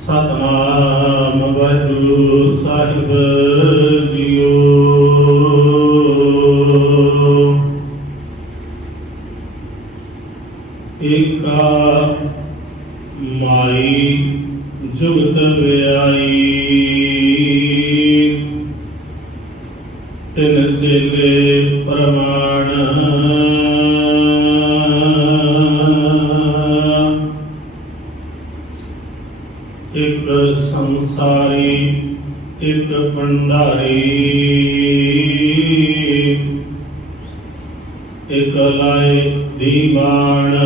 ਸਤਨਾਮ ਵਾਹਿਗੁਰੂ ਸਾਹਿਬ JIO. ਏਕਾ ਮਾਈ ਜੁਗਤ ਵਿਆਈ, ਤਿਨ ਚੇਲੇ ਪ੍ਰਮਾਣ। ਇੱਕ ਸੰਸਾਰੀ ਇੱਕ ਭੰਡਾਰੀ, ਇੱਕ ਲਾਏ ਦੀਵਾਨ।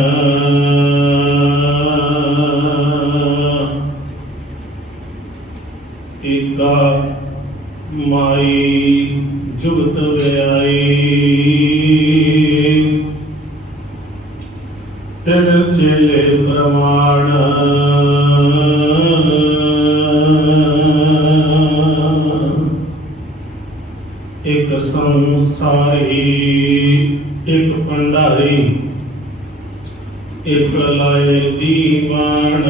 ਏਕਾ ਮਾਈ ਜੁਗਤ ਵਿਆਈ, ਤਿਨ ਚੇਲੇ ਪ੍ਰਮਾਣ। ਇੱਕ ਸੰਸਾਰੀ ਇੱਕ ਭੰਡਾਰੀ, ਇੱਕ ਲਾਏ ਦੀਵਾਨ।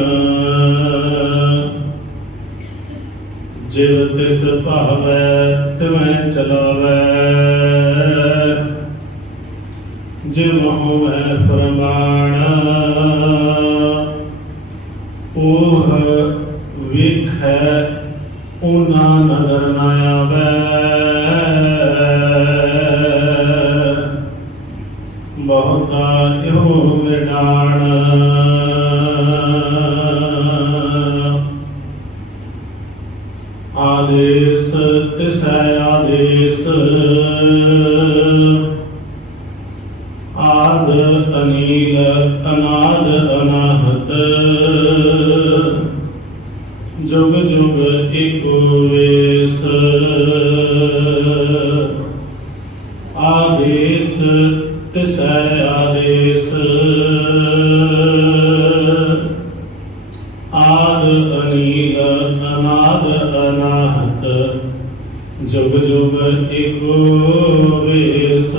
ਜਿਵ ਤਿਸ ਭਾਵੈ ਤਿਵੈ ਚਲਾਵੈ, ਜਿਵ ਹੋਵੈ ਫਰਮਾਨ। ਉਹ ਵੇਖੈ ਓਨਾ ਨਦਰ ਨਾ ਆਵੈ, ਬਹੁਤਾ ਇਹੋ ਵਿਡਾਣ। ਆਦੇਸ ਤਿਸੈ ਆਦੇਸ, ਆਦ ਅਨੀਲ ਅਨਾਦ ਅਨਾਹਤ। ਜੁਗ ਜੁਗ ਏਕੋ ਵੇਸ, ਆਦੇਸ ਤਿਸੈ ਆਦੇਸ। ਆਦ ਅਨੀਲ ਅਨਾਦ ਅਨਾਹਤ। ਜੁਗ ਜੁਗ ਏਕੋ ਵੇਸ।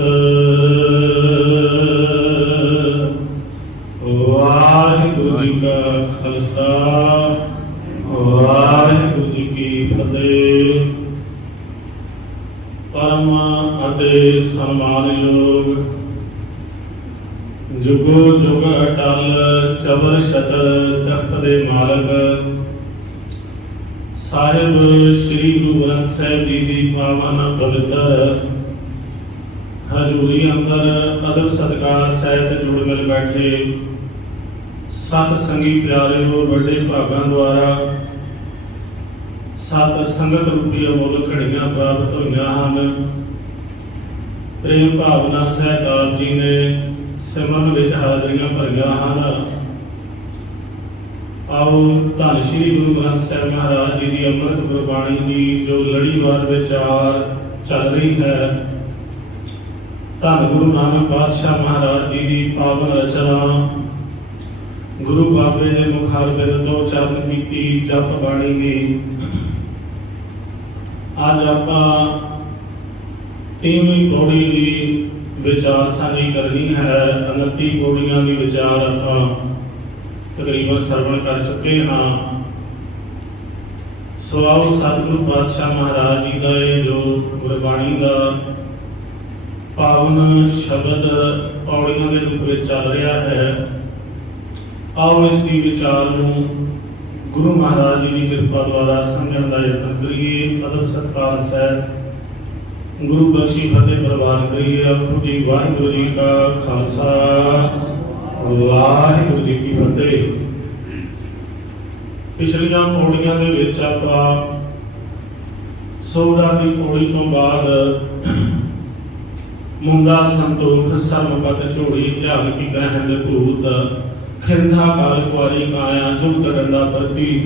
ਵਾਹਿਗੁਰੂ ਜੀ ਕਾ ਖਾਲਸਾ, ਵਾਹਿਗੁਰੂ ਜੀ ਕੀ ਫਤਿਹ। ਪਰਮ ਅਤੇ ਸਨਮਾਨਯੋਗ ਜੁਗੋ ਜੁਗ ਅਟਲ ਚਬਰ ਛਤਰ ਤਖਤ ਦੇ ਮਾਲਕ ਸਾਹਿਬ ਸ੍ਰੀ ਗੁਰੂ ਗ੍ਰੰਥ ਸਾਹਿਬ ਜੀ ਦੀ ਪਾਵਨ ਪਵਿੱਤਰ ਹਜ਼ੂਰੀ ਅੰਦਰ ਅਦਬ ਸਤਿਕਾਰ ਸਹਿਤ ਜੁੜ ਮਿਲ ਬੈਠੇ ਸਤ ਸੰਗੀ ਪਿਆਰਿਓ, ਵੱਡੇ ਭਾਗਾਂ ਦੁਆਰਾ ਸਤ ਸੰਗਤ ਰੂਪੀ ਅਮੁੱਲ ਘੜੀਆਂ ਪ੍ਰਾਪਤ ਹੋਈਆਂ ਹਨ। ਪ੍ਰੇਮ ਭਾਵਨਾ ਸਹਿਤ ਆਪ ਜੀ ਨੇ ਸਿਮਰਨ ਵਿੱਚ ਹਾਜ਼ਰੀਆਂ ਭਰੀਆਂ ਹਨ। ਆਓ ਧੰਨ ਸ਼੍ਰੀ ਗੁਰੂ ਗ੍ਰੰਥ ਸਾਹਿਬ ਮਹਾਰਾਜ ਜੀ ਦੀ ਅੰਮ੍ਰਿਤ ਗੁਰਬਾਣੀ ਦੀ ਜੋ ਲੜੀਵਾਰ ਵਿਚਾਰ ਚੱਲ ਰਹੀ ਹੈ, ਧੰਨ ਗੁਰੂ ਨਾਨਕ ਪਾਤਸ਼ਾਹ ਮਹਾਰਾਜ ਜੀ ਦੀ ਪਾਵਨ ਰਚਨਾ ਗੁਰੂ ਬਾਬੇ ਦੇ ਮੁਖਾਰ ਬਿਰਦ ਤੋਂ ਚਰਨ ਕੀਤੀ ਜਪ ਬਾਣੀ ਦੀ ਅੱਜ ਆਪਾਂ 3ਵੀਂ ਪੌੜੀ ਦੀ ਵਿਚਾਰ ਸਾਂਝੀ ਕਰਨੀ ਹੈ। 29 ਪੌੜੀਆਂ ਦੀ ਵਿਚਾਰ ਆਪਾਂ ਤਕਰੀਬਨ ਸਰਵਣ ਕਰ ਚੁੱਕੇ ਹਾਂ। ਸੋ ਆਓ ਸਤਿਗੁਰੂ ਪਾਤਸ਼ਾਹ ਮਹਾਰਾਜ ਜੀ ਦਾ ਇਹ ਜੋ ਗੁਰਬਾਣੀ ਦਾ ਪਾਵਨ ਸ਼ਬਦ ਪੌੜੀਆਂ ਦੇ ਰੂਪ ਵਿੱਚ ਚੱਲ ਰਿਹਾ ਹੈ, ਆਓ ਇਸ ਦੀ ਵਿਚਾਰ ਨੂੰ ਗੁਰੂ ਮਹਾਰਾਜ ਜੀ ਦੀ ਕਿਰਪਾ ਦੁਆਰਾ ਸਮਝਣ ਦਾ ਯਤਨ ਕਰੀਏ। ਅਦਬ ਸਤਿਕਾਰ ਸਹਿਤ ਗੁਰੂ ਬਖਸ਼ੀ ਫਤਿਹ ਪ੍ਰਵਾਨ ਕਰੀਏ। ਆਖੋ ਜੀ ਵਾਹਿਗੁਰੂ ਜੀ ਕਾ ਖਾਲਸਾ, ਵਾਹਿਗੁਰੂ ਜੀ ਕੀ ਫਤਿਹ। ਪਿਛਲੀਆਂ ਪੌੜੀਆਂ ਦੇ ਵਿੱਚ ਆਪਾਂ 16 ਦੀ ਪੌੜੀ ਤੋਂ ਬਾਅਦ ਮੁੰਡਾ ਸੰਤੋਖ ਸਰਮਪਤ ਝੋੜੀ ਧਿਆਨ ਕੀ ਗ੍ਰਹਿਣ ਦੇ ਭੂਤ ਖਿੰਦਾ ਕਾਲ ਕੁਆਰੀ ਕਾਇਆ ਜੁਗ ਡੰਡਾ ਪ੍ਰਤੀਤ।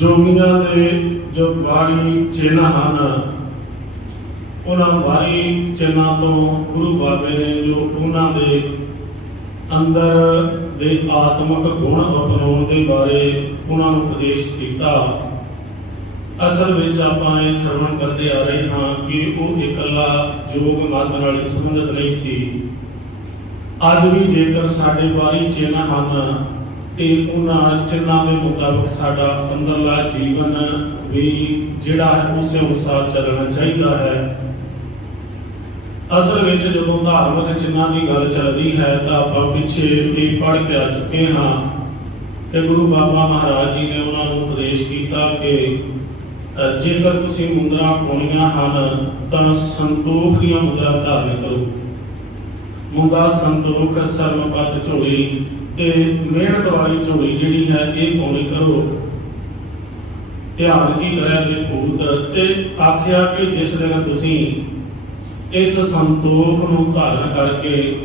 ਜੋਗੀਆਂ ਦੇ ਜੋ ਬਾਣੀ ਚਿੰਨ੍ਹ ਹਨ, ਉਹਨਾਂ ਬਾਣੀ ਚਿੰਨ੍ਹਾਂ ਤੋਂ ਗੁਰੂ ਬਾਬੇ ਨੇ ਜੋ ਉਹਨਾਂ ਦੇ ਅੰਦਰ ਦੇ ਆਤਮਿਕ ਗੁਣ ਅਪਣਾਉਣ ਦੇ ਬਾਰੇ ਉਹਨਾਂ ਨੂੰ ਉਪਦੇਸ਼ ਕੀਤਾ। ਅਸਲ ਵਿੱਚ ਆਪਾਂ ਇਹ ਸਰਵਣ ਕਰਦੇ ਆ ਰਹੇ ਹਾਂ ਕਿ ਉਹ ਇਕੱਲਾ ਯੋਗ ਮਤ ਨਾਲ ਹੀ ਸੰਬੰਧਿਤ ਨਹੀਂ ਸੀ। ਅੱਜ ਵੀ ਜੇਕਰ ਸਾਡੇ ਬਾਣੀ ਚਿੰਨ੍ਹ ਹਨ ਤੇ ਉਹਨਾਂ ਚਿੰਨ੍ਹਾਂ ਦੇ ਮੁਤਾਬਕ ਸਾਡਾ ਅੰਦਰਲਾ ਜੀਵਨ ਵੀ ਜਿਹੜਾ ਹੈ ਉਸੇ ਅਨੁਸਾਰ ਚੱਲਣਾ ਚਾਹੀਦਾ ਹੈ। ਅਸਲ ਵਿੱਚ ਜਦੋਂ ਧਾਰਮਿਕ ਚਿੰਨ੍ਹਾਂ ਦੀ ਗੱਲ ਚੱਲਦੀ ਹੈ ਤਾਂ ਆਪਾਂ ਪਿੱਛੇ ਵੀ ਪੜ੍ਹ ਕੇ ਆ ਚੁੱਕੇ ਹਾਂ ਕਿ ਗੁਰੂ ਬਾਬਾ ਮਹਾਰਾਜ ਜੀ ਨੇ ਉਹਨਾਂ ਨੂੰ ਉਪਦੇਸ਼ ਕੀਤਾ ਕਿ ਜੇਕਰ ਤੁਸੀਂ ਮੁੰਦਰਾਂ ਪਾਉਣੀਆਂ ਹਨ ਤਾਂ ਸੰਤੋਖ ਦੀਆਂ ਮੁੰਦਰਾਂ ਧਾਰਨ ਕਰੋ। ਮੁੰਗਾ ਸੰਤੋਖ ਸਰਮਪਤ ਝੋਲੀ ਤੇ ਮਿਹਨਤ ਵਾਲੀ ਝੋਲੀ ਜਿਹੜੀ ਹੈ ਇਹ ਪਾਉਣੀ ਕਰੋ। ਧਿਆਨ ਕੀ ਕਰਿਆ ਕਿ ਭੂਤ ਤੇ ਆਖਿਆ ਕਿ ਜਿਸ ਦਿਨ ਤੁਸੀਂ ਇਸ ਸੰਤੋਖ ਨੂੰ ਧਾਰਨ ਕਰਕੇ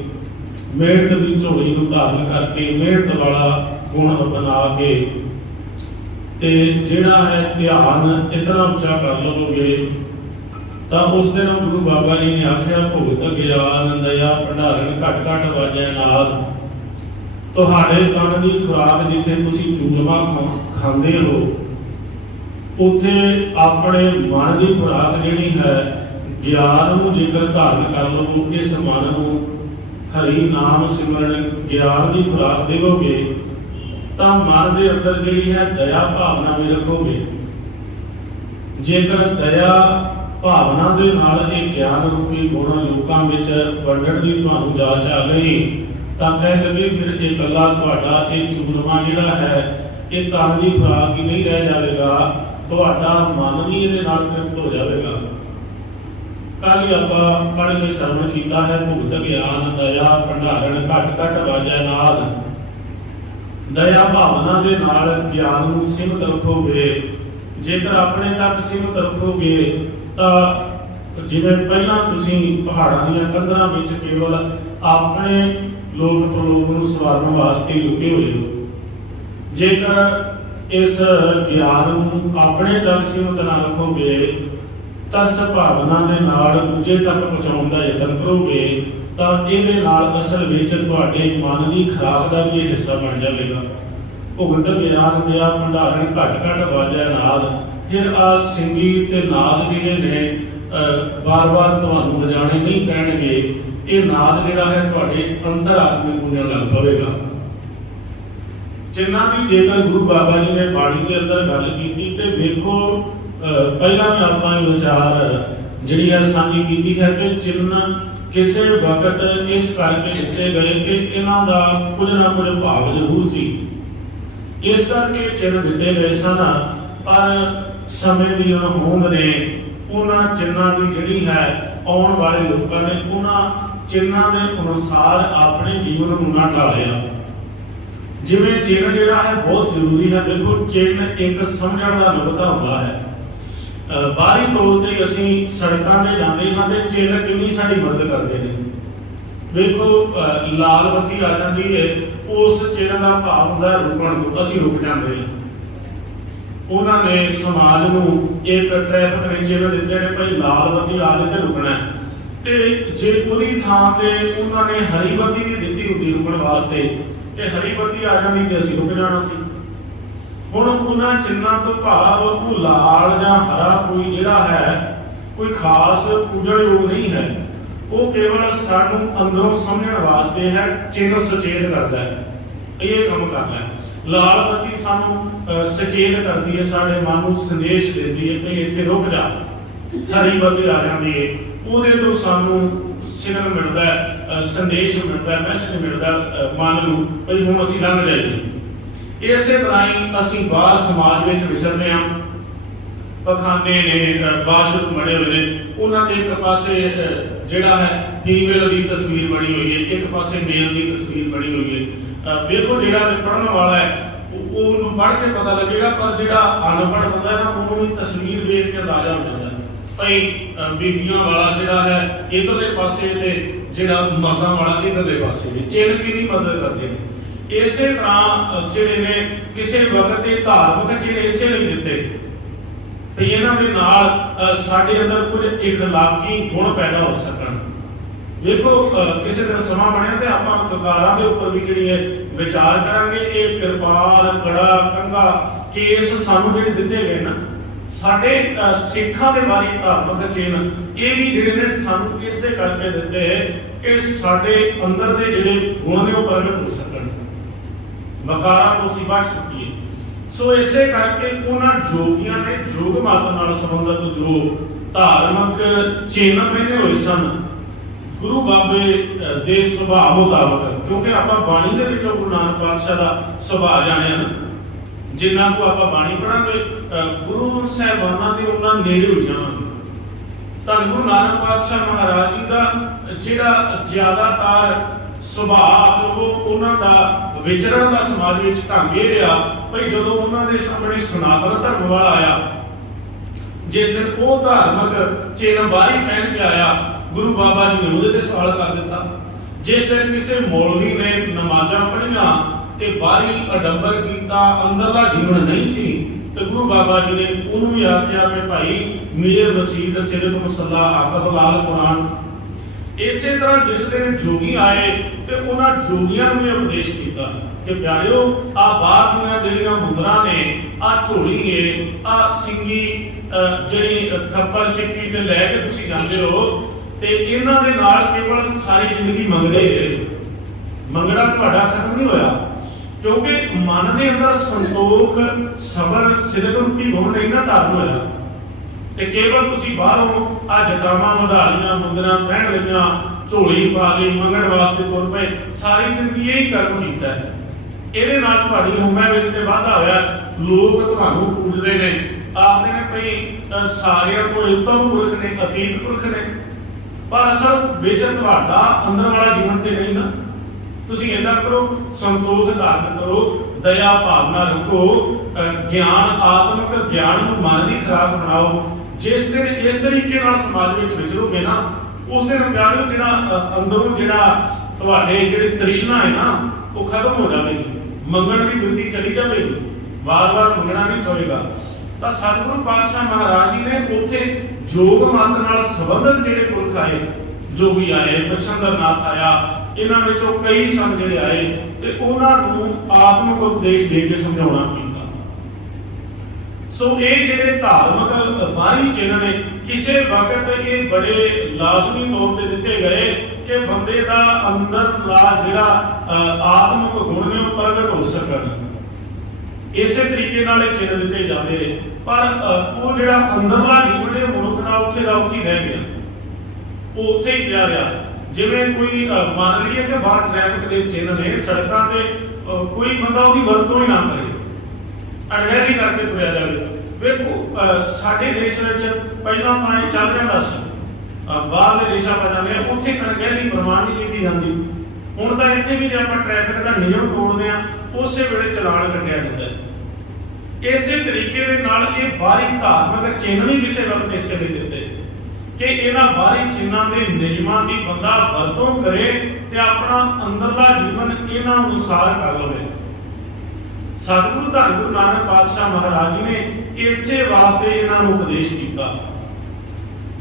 ਮਿਹਨਤ ਦੀ ਝੋਲੀ ਨੂੰ ਧਾਰਨ ਕਰਕੇ ਮਿਹਨਤ ਵਾਲਾ ਗੁਣ ਬਣਾ ਕੇ ਤੇ ਜਿਹੜਾ ਹੈ ਧਿਆਨ ਇਤਨਾ ਉੱਚਾ ਕਰ ਲਵੋਗੇ ਤਾਂ ਉਸ ਦਿਨ ਗੁਰੂ ਬਾਬਾ ਜੀ ਨੇ ਆਖਿਆ ਭੁਗਤ ਗਿਆਨ ਦਇਆ ਭੰਡਾਰਨ ਘਟ ਘਟ ਵਾਜੈ ਨਾਦ। ਤੁਹਾਡੇ ਕੰਨ ਦੀ ਖੁਰਾਕ ਜਿੱਥੇ ਤੁਸੀਂ ਚੂਰਮਾ ਖਾਂਦੇ ਹੋ ਉੱਥੇ ਆਪਣੇ ਮਨ ਦੀ ਖੁਰਾਕ ਜਿਹੜੀ ਹੈ ਗਿਆਨ ਨੂੰ ਜੇਕਰ ਧਾਰਨ ਕਰ ਲਵੋ, ਇਸ ਮਨ ਨੂੰ ਹਰੀ ਨਾਮ ਸਿਮਰਨ ਗਿਆਨ ਦੀ ਖੁਰਾਕ ਦੇਵੋਗੇ ਤਾਂ ਮਨ ਦੇ ਅੰਦਰ ਜਿਹੜੀ ਹੈ ਦਇਆ ਭਾਵਨਾ ਵੀ ਰੱਖੋਗੇ। ਜੇਕਰ ਦਇਆ ਭਾਵਨਾ ਦੇ ਨਾਲ ਇਹ ਗਿਆਨ ਰੂਪੀ ਗੁਣ ਲੋਕਾਂ ਵਿੱਚ ਵੰਡਣ ਦੀ ਤੁਹਾਨੂੰ ਜਾਚ ਆ ਗਈ ਤਾਂ ਕਹਿ ਲਵੇ ਫਿਰ ਇਹ ਇਕੱਲਾ ਤੁਹਾਡਾ ਇਹ ਚੂਰਮਾ ਜਿਹੜਾ ਹੈ ਇਹ ਤਨ ਦੀ ਖੁਰਾਕ ਹੀ ਨਹੀਂ ਰਹਿ ਜਾਵੇਗਾ, ਤੁਹਾਡਾ ਮਨ ਵੀ ਇਹਦੇ ਨਾਲ ਤ੍ਰਿਪਤ ਹੋ ਜਾਵੇਗਾ। ਕੱਲ ਹੀ ਆਪਾਂ ਪੜ੍ਹ ਕੇ ਸਰਵਣ ਕੀਤਾ ਹੈ ਭੁਗਤ ਗਿਆਨ ਦਇਆ ਭੰਡਾਰਨ ਘਟ ਘਟ ਵਾਜੈ ਨਾਦ। ਦਇਆ ਭਾਵਨਾ ਦੇ ਨਾਲ ਗਿਆਨ ਨੂੰ ਸੀਮਤ ਰੱਖੋਗੇ। ਜੇਕਰ ਆਪਣੇ ਤੱਕ ਸੀਮਤ ਰੱਖੋਗੇ ਤਾਂ ਜਿਵੇਂ ਪਹਿਲਾਂ ਤੁਸੀਂ ਪਹਾੜਾਂ ਦੀਆਂ ਕੰਧਾਂ ਵਿੱਚ ਕੇਵਲ ਆਪਣੇ ਲੋਕ ਪ੍ਰਲੋਕ ਨੂੰ ਸਵਾਰਨ ਵਾਸਤੇ ਲੁਕੇ ਹੋਏ ਹੋ। ਜੇਕਰ ਇਸ ਗਿਆਨ ਨੂੰ ਆਪਣੇ ਤੱਕ ਸੀਮਤ ਨਾ ਰੱਖੋਗੇ ਤਾਂ ਭਾਵਨਾ ਦੇ ਨਾਲ ਦੂਜੇ ਤੱਕ ਪਹੁੰਚਾਉਣ ਦਾ ਯਤਨ ਕਰੋਗੇ ਤਾਂ ਇਹਦੇ ਨਾਲ ਅਸਲ ਵਿੱਚ ਤੁਹਾਡੇ ਮਨ ਦੀ ਖੁਰਾਕ ਦਾ ਵੀ ਹਿੱਸਾ ਬਣ ਜਾਵੇਗਾ। ਭੁਗਤ ਗਿਆਨ ਦਇਆ ਭੰਡਾਰਨ ਘਟ ਘਟ ਵਾਜੈ ਨਾਦ। ਫਿਰ ਆ ਸਿੰਗੀ ਤੇ ਨਾਦ ਜਿਹੜੇ ਨੇ ਵਾਰ-ਵਾਰ ਤੁਹਾਨੂੰ ਵਜਾਣੇ ਨਹੀਂ ਪੈਣਗੇ। ਇਹ ਨਾਦ ਜਿਹੜਾ ਹੈ ਤੁਹਾਡੇ ਅੰਦਰ ਆਤਮਿਕ ਗੂੰਜਣ ਲੱਗ ਪਵੇਗਾ। ਜਿਨ੍ਹਾਂ ਦੀ ਜੇਕਰ ਗੁਰੂ ਬਾਬਾ ਜੀ ਨੇ ਬਾਣੀ ਦੇ ਅੰਦਰ ਗੱਲ ਕੀਤੀ ਤੇ ਵੇਖੋ ਪਹਿਲਾਂ ਵੀ ਆਪਾਂ ਇਹ ਵਿਚਾਰ ਜਿਹੜੀ ਹੈ ਸਾਂਝੀ ਕੀਤੀ ਹੈ ਕਿ ਚਿੰਨ੍ਹ ਕਿਸੇ ਵਕਤ ਇਸ ਕਰਕੇ ਦਿੱਤੇ ਗਏ ਕਿ ਇਹਨਾਂ ਦਾ ਕੁਝ ਨਾ ਕੁਝ ਭਾਵ ਜ਼ਰੂਰ ਸੀ, ਇਸ ਕਰਕੇ ਚਿੰਨ੍ਹ ਦਿੱਤੇ ਗਏ ਸਨ। ਪਰ ਸਮੇਂ ਦੀ ਹੋਂਦ ਨੇ ਉਹਨਾਂ ਚਿੰਨ੍ਹਾਂ ਦੀ ਜਿਹੜੀ ਹੈ ਆਉਣ ਵਾਲੇ ਲੋਕਾਂ ਨੇ ਉਹਨਾਂ ਚਿੰਨ੍ਹਾਂ ਦੇ ਅਨੁਸਾਰ ਆਪਣੇ ਜੀਵਨ ਨੂੰ ਨਾ ਢਾਲਿਆ। ਜਿਵੇਂ ਚਿੰਨ੍ਹ ਜਿਹੜਾ ਹੈ ਬਹੁਤ ਜ਼ਰੂਰੀ ਹੈ। ਦੇਖੋ ਚਿੰਨ੍ਹ ਇੱਕ ਸਮਝਣ ਦਾ ਨੁਕਤਾ ਹੁੰਦਾ ਹੈ। ਬਾਹਰੀ ਤੌਰ ਤੇ ਅਸੀਂ ਸੜਕਾਂ ਤੇ ਜਾਂਦੇ ਹਾਂ ਤੇ ਚਿੰਨ੍ਹ ਕਿੰਨੀ ਸਾਡੀ ਮਦਦ ਕਰਦੇ ਨੇ। ਵੇਖੋ ਲਾਲ ਬੱਤੀ ਆ ਜਾਂਦੀ ਹੈ, ਉਸ ਚਿੰਨ੍ਹ ਦਾ ਭਾਵ ਹੁੰਦਾ ਰੁਕਣ ਤੋਂ, ਅਸੀਂ ਰੁਕ ਜਾਂਦੇ ਹਾਂ। ਉਹਨਾਂ ਨੇ ਸਮਾਜ ਨੂੰ ਇੱਕ ਟ੍ਰੈਫਿਕ ਦੇ ਚਿੰਨ੍ਹ ਦਿੱਤੇ ਨੇ, ਭਾਈ ਲਾਲ ਬੱਤੀ ਆ ਗਈ ਤੇ ਰੁਕਣਾ ਹੈ। ਤੇ ਜੇ ਉਹਦੀ ਥਾਂ ਤੇ ਉਹਨਾਂ ਨੇ ਹਰੀ ਬੱਤੀ ਵੀ ਦਿੱਤੀ ਹੁੰਦੀ ਰੁਕਣ ਵਾਸਤੇ ਤੇ ਹਰੀ ਬੱਤੀ ਆ ਜਾਂਦੀ ਤੇ ਅਸੀਂ ਰੁਕ ਜਾਣਾ ਸੀ। ਹੁਣ ਉਹਨਾਂ ਚਿੰਨ੍ਹਾਂ ਤੋਂ ਭਾਵ ਉਹ ਲਾਲ ਜਾਂ ਹਰਾ ਕੋਈ ਜਿਹੜਾ ਹੈ ਕੋਈ ਖਾਸ ਪੂਜਣਯੋਗ ਨਹੀਂ ਹੈ। ਉਹ ਕੇਵਲ ਸਾਨੂੰ ਅੰਦਰੋਂ ਸਮਝਣ ਵਾਸਤੇ ਹੈ, ਚਿੰਨ੍ਹ ਸੁਚੇਤ ਕਰਦਾ ਹੈ, ਇਹ ਕੰਮ ਕਰਦਾ ਹੈ। ਲਾਲ ਬੱਤੀ ਸਾਨੂੰ ਸੁਚੇਤ ਕਰਦੀ ਹੈ, ਸਾਡੇ ਮਨ ਨੂੰ ਸੰਦੇਸ਼ ਦਿੰਦੀ ਹੈ ਕਿ ਇੱਥੇ ਰੁਕ ਜਾ। ਹਰੀ ਬੱਤੀ ਆ ਜਾਂਦੀ ਹੈ, ਉਹਦੇ ਤੋਂ ਸਾਨੂੰ ਸਿਗਨਲ ਮਿਲਦਾ ਹੈ, ਸੰਦੇਸ਼ ਮਿਲਦਾ ਹੈ, ਮੈਸੇਜ ਮਿਲਦਾ ਮਨ ਨੂੰ ਵੀ ਹੁਣ ਅਸੀਂ ਲੰਘ ਜਾਈਏ। ਇਸੇ ਤਰ੍ਹਾਂ ਹੀ ਅਸੀਂ ਬਾਹਰ ਸਮਾਜ ਵਿੱਚ ਵਿਚਰਦੇ ਹਾਂ। ਪਖਾਨੇ ਨੇ ਬਾਸ਼ਰ ਬਣੇ ਹੋਏ ਨੇ, ਉਹਨਾਂ ਦੇ ਇੱਕ ਪਾਸੇ ਜਿਹੜਾ ਹੈ ਫੀਮੇਲ ਦੀ ਤਸਵੀਰ ਬਣੀ ਹੋਈ ਹੈ, ਇੱਕ ਪਾਸੇ ਮੇਲ ਦੀ ਤਸਵੀਰ ਬਣੀ ਹੋਈ ਹੈ। ਵੇਖੋ ਜਿਹੜਾ ਪੜ੍ਹਨ ਵਾਲਾ ਹੈ ਉਹਨੂੰ ਪੜ੍ਹ ਕੇ ਪਤਾ ਲੱਗੇਗਾ, ਪਰ ਜਿਹੜਾ ਅਨਪੜ੍ਹ ਹੁੰਦਾ ਹੈ ਨਾ ਉਹਨੂੰ ਵੀ ਤਸਵੀਰ ਵੇਖ ਕੇ ਅੰਦਾਜ਼ਾ ਹੋ ਜਾਂਦਾ ਹੈ ਭਾਈ ਬੀਬੀਆਂ ਵਾਲਾ ਜਿਹੜਾ ਹੈ ਇਧਰਲੇ ਪਾਸੇ ਤੇ ਜਿਹੜਾ ਮਰਦਾਂ ਵਾਲਾ ਇਧਰਲੇ ਪਾਸੇ ਨੇ। ਚਿੰਨ੍ਹ ਕਿੰਨੀ ਮਦਦ ਕਰਦੇ ਨੇ। ਇਸੇ ਤਰ੍ਹਾਂ ਜਿਹੜੇ ਨੇ ਕਿਸੇ ਵਕਤ ਤੇ ਧਾਰਮਿਕ ਚਿੰਨ੍ਹ ਇਸੇ ਲਈ ਦਿੱਤੇ ਤੇ ਇਹਨਾਂ ਦੇ ਨਾਲ ਸਾਡੇ ਅੰਦਰ ਕੁਝ ਇਖਲਾਕੀ ਗੁਣ ਪੈਦਾ ਹੋ ਸਕਣ। ਵੇਖੋ ਕਿਸੇ ਦਿਨ ਸਮਾਂ ਬਣਿਆ ਤੇ ਆਪਾਂ ਕਕਾਰਾਂ ਦੇ ਉੱਪਰ ਵੀ ਜਿਹੜੀ ਹੈ ਵਿਚਾਰ ਕਰਾਂਗੇ। ਇਹ ਕਿਰਪਾਨ ਕੜਾ ਕੰਘਾ ਕੇਸ ਸਾਨੂੰ ਜਿਹੜੇ ਦਿੱਤੇ ਗਏ ਨਾ ਸਾਡੇ ਸਿੱਖਾਂ ਦੇ ਬਾਰੇ ਧਾਰਮਿਕ ਚਿੰਨ੍ਹ ਇਹ ਵੀ ਜਿਹੜੇ ਨੇ ਸਾਨੂੰ ਇਸੇ ਕਰਕੇ ਦਿੱਤੇ ਕਿ ਸਾਡੇ ਅੰਦਰ ਦੇ ਜਿਹੜੇ ਗੁਣ ਨੇ ਉਹ ਪ੍ਰਗਟ ਹੋ ਸਕਣ। ਵਕਾਰਾਂ ਤੋਂ ਅਸੀਂ ਬਚ ਸਕੀਏ। ਸੋ ਇਸੇ ਕਰਕੇ ਉਹਨਾਂ ਜੋਗੀਆਂ ਨੇ ਯੋਗ ਮਤ ਨਾਲ ਸੰਬੰਧਿਤ ਜੋ ਧਾਰਮਿਕ ਚਿੰਨ੍ਹ ਪਹਿਨੇ ਹੋਏ ਸਨ ਗੁਰੂ ਬਾਬੇ ਦੇ ਸੁਭਾਅ ਮੁਤਾਬਕ, ਕਿਉਂਕਿ ਆਪਾਂ ਬਾਣੀ ਦੇ ਵਿੱਚੋਂ ਗੁਰੂ ਨਾਨਕ ਪਾਤਸ਼ਾਹ ਦਾ ਸੁਭਾਅ ਜਾਣਿਆ ਨਾ, ਜਿੰਨਾ ਕੁ ਆਪਾਂ ਬਾਣੀ ਪੜਾਂਗੇ ਗੁਰੂ ਸਾਹਿਬਾਨਾਂ ਦੇ ਉਹਨਾਂ ਨੇੜੇ ਹੋ ਜਾਵਾਂਗੇ। ਤਾਂ ਗੁਰੂ ਨਾਨਕ ਪਾਤਸ਼ਾਹ ਮਹਾਰਾਜ ਜੀ ਦਾ ਜਿਹੜਾ ਜ਼ਿਆਦਾਤਰ ਸੁਭਾਅ ਉਹਨਾਂ ਦਾ ਵਿਚਰਨ ਦਾ ਸਮਾਜ ਵਿੱਚ ਢੰਗ ਇਹ ਰਿਹਾ ਭਈ ਜਦੋਂ ਉਹਨਾਂ ਦੇ ਸਾਹਮਣੇ ਸਨਾਤਨ ਧਰਮ ਵਾਲਾ ਆਇਆ, ਜਿਸ ਦਿਨ ਉਹ ਧਾਰਮਿਕ ਚਿੰਨ੍ਹ ਬਾਹਰੀ ਪਹਿਨ ਕੇ ਆਇਆ, ਗੁਰੂ ਬਾਬਾ ਜੀ ਨੇ ਉਹਦੇ ਤੇ ਸਵਾਲ ਕਰ ਦਿੱਤਾ। ਜਿਸ ਦਿਨ ਕਿਸੇ ਮੌਲਵੀ ਨੇ ਨਮਾਜ਼ਾਂ ਪੜ੍ਹੀਆਂ ਤੇ ਬਾਹਰੀ ਅਡੰਬਰ ਕੀਤਾ, ਅੰਦਰਲਾ ਜੀਵਨ ਨਹੀਂ ਸੀ, ਤੇ ਗੁਰੂ ਬਾਬਾ ਜੀ ਨੇ ਉਹਨੂੰ ਵੀ ਆਖਿਆ ਕਿ ਭਾਈ ਮੇਰੇ ਵਸੀਤ ਸਿਰਤ ਮਸਲਾ ਆਕਤ ਲਾਲ ਕੁਰਾਨ। ਇਸੇ ਤਰ੍ਹਾਂ ਜਿਸ ਦਿਨ ਜੋਗੀ ਆਏ ਤੇ ਉਹਨਾਂ ਜੋਗੀਆਂ ਨੂੰ ਇਹ ਉਪਦੇਸ਼ ਕੀਤਾ ਕਿ ਪਿਆਰਿਓ ਆ ਬਾਹਰ ਦੀਆਂ ਜਿਹੜੀਆਂ ਮੁਦਰਾ ਨੇ, ਆ ਝੋਲੀ ਏ, ਆ ਸਿੰਗੀ ਜਿਹੜੀ ਖੱਪਰ ਚਿੱਪੀ ਤੇ ਲੈ ਕੇ ਤੁਸੀਂ ਜਾਂਦੇ ਹੋ ਤੇ ਇਹਨਾਂ ਦੇ ਨਾਲ ਕੇਵਲ ਸਾਰੀ ਜ਼ਿੰਦਗੀ ਮੰਗਦੇ ਰਹੇ। ਮੰਗਣਾ ਤੁਹਾਡਾ ਖਤਮ ਨਹੀਂ ਹੋਇਆ, ਕਿਉਂਕਿ ਮਨ ਦੇ ਅੰਦਰ ਸੰਤੋਖ ਸਬਰ ਸਿਰਤ ਰੂਪੀ ਗੁਣ ਨਹੀਂ ਨਾ ਧਾਰਨ ਹੋਇਆ, ਤੇ ਕੇਵਲ ਤੁਸੀਂ ਬਾਹਰੋਂ ਆ ਜਟਾਵਾਂ ਵਧਾ ਲਈਆਂ, ਮੁੰਦਰਾਂ ਪਹਿਨ ਲਈਆਂ, ਝੋਲੀ ਪਾ ਲਈ, ਮੰਗਣ ਵਾਸਤੇ ਤੁਰ ਪਏ, ਸਾਰੀ ਜ਼ਿੰਦਗੀ ਇਹੀ ਕਰਮ ਕੀਤਾ ਹੈ। ਇਹਦੇ ਨਾਲ ਤੁਹਾਡੀ ਉਮਰ ਵਿੱਚ ਤੇ ਵਾਧਾ ਹੋਇਆ, ਲੋਕ ਤੁਹਾਨੂੰ ਪੂਜਦੇ ਨੇ, ਆਖਦੇ ਨੇ ਭਈ ਸਾਰਿਆਂ ਤੋਂ ਉੱਤਮ ਪੁਰਖ ਨੇ, ਅਤੀਤ ਪੁਰਖ ਨੇ, ਪਰ ਅਸਲ ਵਿੱਚ ਤੁਹਾਡਾ ਅੰਦਰ ਵਾਲਾ ਜੀਵਨ ਤੇ ਨਹੀਂ ਨਾ। ਤੁਸੀਂ ਏਦਾਂ ਕਰੋ, ਸੰਤੋਖ ਧਾਰਨ ਕਰੋ, ਦਇਆ ਭਾਵਨਾ ਰੱਖੋ, ਗਿਆਨ ਆਤਮਿਕ ਗਿਆਨ ਨੂੰ ਮਨ ਦੀ ਖੁਰਾਕ ਬਣਾਓ। ਜਿਸ ਦਿਨ ਇਸ ਤਰੀਕੇ ਨਾਲ ਸਮਾਜ ਵਿੱਚ ਵਿਚਰੋਗੇ ਨਾ, ਉਸ ਦਿਨ ਪਿਆਰਿਓ ਜਿਹੜਾ ਅੰਦਰੋਂ ਜਿਹੜਾ ਤੁਹਾਡੇ ਜਿਹੜੇ ਤ੍ਰਿਸ਼ਨਾ ਹੈ ਨਾ, ਉਹ ਖਤਮ ਹੋ ਜਾਵੇਗੀ, ਮੰਗਣ ਦੀ ਬੁੱਧੀ ਚਲੀ ਜਾਵੇਗੀ, ਵਾਰ-ਵਾਰ ਮੰਗਣਾ ਨਹੀਂ ਪਵੇਗਾ। ਤਾਂ ਸਤਿਗੁਰੂ ਪਾਤਸ਼ਾਹ ਮਹਾਰਾਜ ਜੀ ਨੇ ਉੱਥੇ ਯੋਗ ਮਤ ਨਾਲ ਸੰਬੰਧਿਤ ਜਿਹੜੇ ਪੁਰਖ ਆਏ, ਜੋਗੀ ਆਏ, ਬਚਨਦਰਨਾਥ ਆਇਆ, ਇਹਨਾਂ ਵਿੱਚੋਂ ਕਈ ਸੰਤ ਜਿਹੜੇ ਆਏ ਤੇ ਉਹਨਾਂ ਨੂੰ ਆਤਮਿਕ ਉਪਦੇਸ਼ ਦੇ ਕੇ ਸਮਝਾਉਣਾ ਕੀਤਾ। ਸੋ ਇਹ ਜਿਹੜੇ ਧਾਰਮਿਕ ਬਾਹਰੀ ਚਿੰਨ੍ਹ ਨੇ, ਕਿਸੇ ਵਕਤ ਇਹ ਬੜੇ ਲਾਜ਼ਮੀ ਤੌਰ ਤੇ ਦਿੱਤੇ ਗਏ ਕਿ ਬੰਦੇ ਦਾ ਅੰਦਰਲਾ ਜਿਹੜਾ ਆਤਮਿਕ ਗੁਣ ਨੇ ਉਹ ਪ੍ਰਗਟ ਹੋ ਸਕਣ। ਇਸੇ ਤਰੀਕੇ ਨਾਲ ਇਹ ਚਿੰਨ੍ਹ ਦਿੱਤੇ ਜਾਂਦੇ ਨੇ, ਪਰ ਉਹ ਜਿਹੜਾ ਅੰਦਰਲਾ ਜੀਵਨ ਹੈ ਮਨੁੱਖ ਦਾ ਉੱਥੇ ਦਾ ਉੱਥੇ ਰਹਿ ਗਿਆ, ਉਹ ਉੱਥੇ ਹੀ ਪਿਆ ਰਿਹਾ। ਜਿਵੇਂ ਕੋਈ ਮੰਨ ਲਈਏ ਕਿ ਬਾਹਰ ਟ੍ਰੈਫਿਕ ਦੇ ਚਿੰਨ੍ਹ ਨੇ ਸੜਕਾਂ ਤੇ, ਕੋਈ ਬੰਦਾ ਉਹਦੀ ਵਰਤੋਂ ਹੀ ਨਾ ਕਰੇ, ਅਣਗਹਿਲੀ ਕਰਕੇ ਤੁਰਿਆ ਜਾਵੇ। ਵੇਖੋ ਸਾਡੇ ਦੇਸ਼ ਵਿੱਚ ਪਹਿਲਾਂ ਤਾਂ ਇਹ ਚੱਲ ਜਾਂਦਾ ਸੀ, ਬਾਹਰਲੇ ਦੇਸ਼ਾਂ ਵਿੱਚ ਜਾਂਦੇ ਆ ਉੱਥੇ ਅਣਗਹਿਲੀ ਪ੍ਰਮਾਣ ਨਹੀਂ ਕੀਤੀ ਜਾਂਦੀ। ਹੁਣ ਤਾਂ ਇੱਥੇ ਵੀ ਜੇ ਆਪਾਂ ਟ੍ਰੈਫਿਕ ਦਾ ਨਿਯਮ ਤੋੜਦੇ ਆ ਉਸੇ ਵੇਲੇ ਚਲਾਨ ਕੱਟਿਆ ਜਾਂਦਾ ਹੈ। ਇਸੇ ਤਰੀਕੇ ਦੇ ਨਾਲ ਇਹ ਬਾਹਰੀ ਧਾਰਮਿਕ ਚਿੰਨ੍ਹ ਨਹੀਂ ਕਿਸੇ ਵਕਤ ਇਸੇ ਲਈ ਦਿੱਤੇ ਕਿ ਇਹਨਾਂ ਬਾਹਰੀ ਚਿੰਨ੍ਹਾਂ ਦੇ ਨਿਯਮਾਂ ਦੀ ਬੰਦਾ ਵਰਤੋਂ ਕਰੇ ਤੇ ਆਪਣਾ ਅੰਦਰਲਾ ਜੀਵਨ ਇਹਨਾਂ ਅਨੁਸਾਰ ਕਰ ਲਵੇ। ਸਤਿਗੁਰੂ ਧੰਨ ਗੁਰੂ ਨਾਨਕ ਪਾਤਸ਼ਾਹ ਮਹਾਰਾਜ ਜੀ ਨੇ ਇਸੇ ਵਾਸਤੇ ਇਹਨਾਂ ਨੂੰ ਉਪਦੇਸ਼ ਕੀਤਾ।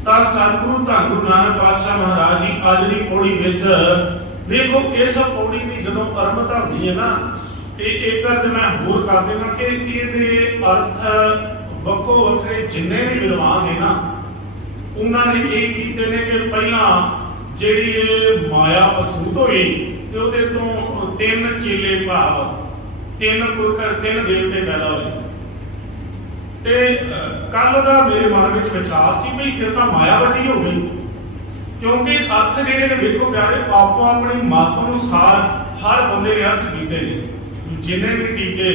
ਤਾਂ ਸਤਿਗੁਰੂ ਧੰਨ ਗੁਰੂ ਨਾਨਕ ਪਾਤਸ਼ਾਹ ਮਹਾਰਾਜ ਜੀ ਅੱਜ ਦੀ ਪੌੜੀ ਵਿੱਚ ਦੇਖੋ, ਇਸ ਪੌੜੀ ਦੀ ਜਦੋਂ ਅਰੰਭਤਾ ਹੁੰਦੀ ਹੈ ਨਾ, ਤੇ ਇੱਕ ਅਰਥ ਮੈਂ ਹੋਰ ਕਰ ਦੇਵਾਂ ਕਿ ਇਹਦੇ ਅਰਥ ਵੱਖੋ ਵੱਖਰੇ ਜਿੰਨੇ ਵੀ ਵਿਦਵਾਨ ਨੇ ਨਾ, ਉਹਨਾਂ ਨੇ ਇਹ ਕੀਤੇ ਨੇ ਕਿ ਪਹਿਲਾਂ ਜਿਹੜੀ ਇਹ ਮਾਇਆ ਪ੍ਰਸੂਤ ਹੋਈ ਤੇ ਉਹਦੇ ਤੋਂ ਤਿੰਨ ਚੇਲੇ ਭਾਵ ਤਿੰਨ ਪੁਰਖ, ਤਿੰਨ ਦੇਵਤੇ ਪੈਦਾ ਹੋਏ। ਤੇ ਕੱਲ ਦਾ ਮੇਰੇ ਮਨ ਵਿੱਚ ਵਿਚਾਰ ਸੀ ਵੀ ਫਿਰ ਤਾਂ ਮਾਇਆ ਵੱਡੀ ਹੋ ਗਈ, ਕਿਉਂਕਿ ਅਰਥ ਜਿਹੜੇ ਨੇ ਵੇਖੋ ਪਿਆਰੇ ਆਪੋ ਆਪਣੀ ਮਤ ਅਨੁਸਾਰ ਹਰ ਬੰਦੇ ਨੇ ਅਰਥ ਕੀਤੇ ਨੇ। ਜਿੰਨੇ ਵੀ ਟੀਕੇ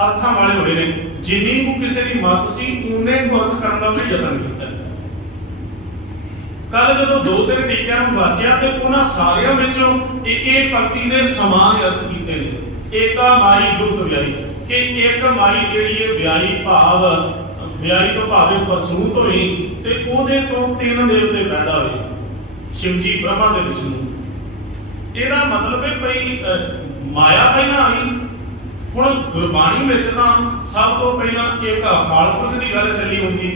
ਅਰਥਾਂ ਵਾਲੇ ਹੋਏ ਨੇ, ਜਿੰਨੀ ਕੁ ਕਿਸੇ ਦੀ ਮਤ ਸੀ ਉਹਨੇ ਨੂੰ ਅਰਥ ਕਰਨ ਦਾ ਵੀ ਯਤਨ ਕੀਤਾ। ਕੱਲ ਜਦੋਂ ਦੋ ਤਿੰਨ ਟੀਕਿਆਂ ਨੂੰ ਵਾਚਿਆ ਤੇ ਉਹਨਾਂ ਸਾਰਿਆਂ ਵਿੱਚੋਂ ਇੱਕ ਪੰਕਤੀ ਦੇ ਸਮਾਨ ਅਰਥ ਕੀਤੇ ਨੇ। ਏਕਾ ਮਾਈ ਜੁਗਤ ਵਿਆਹੀ, ਕਿ ਇੱਕ ਮਾਈ ਜਿਹੜੀ ਹੈ ਵਿਆਹੀ ਭਾਵ ਵਿਆਹੀ ਤੋਂ ਭਾਵੇਂ ਪ੍ਰਸੂਤ ਹੋਈ ਤੇ ਉਹਦੇ ਤੋਂ ਤਿੰਨ ਦੇਵਤੇ ਪੈਦਾ ਹੋਏ, ਸ਼ਿਵ ਜੀ, ਬ੍ਰਹਮਾ ਤੇ ਵਿਸ਼ਨੂੰ। ਇਹਦਾ ਮਤਲਬ ਹੈ ਭਈ ਮਾਇਆ ਪਹਿਲਾਂ ਆਈ। ਹੁਣ ਗੁਰਬਾਣੀ ਵਿੱਚ ਤਾਂ ਸਭ ਤੋਂ ਪਹਿਲਾਂ ਇੱਕ ਅਕਾਲ ਪੁਰਖ ਦੀ ਗੱਲ ਚੱਲੀ ਹੁੰਦੀ,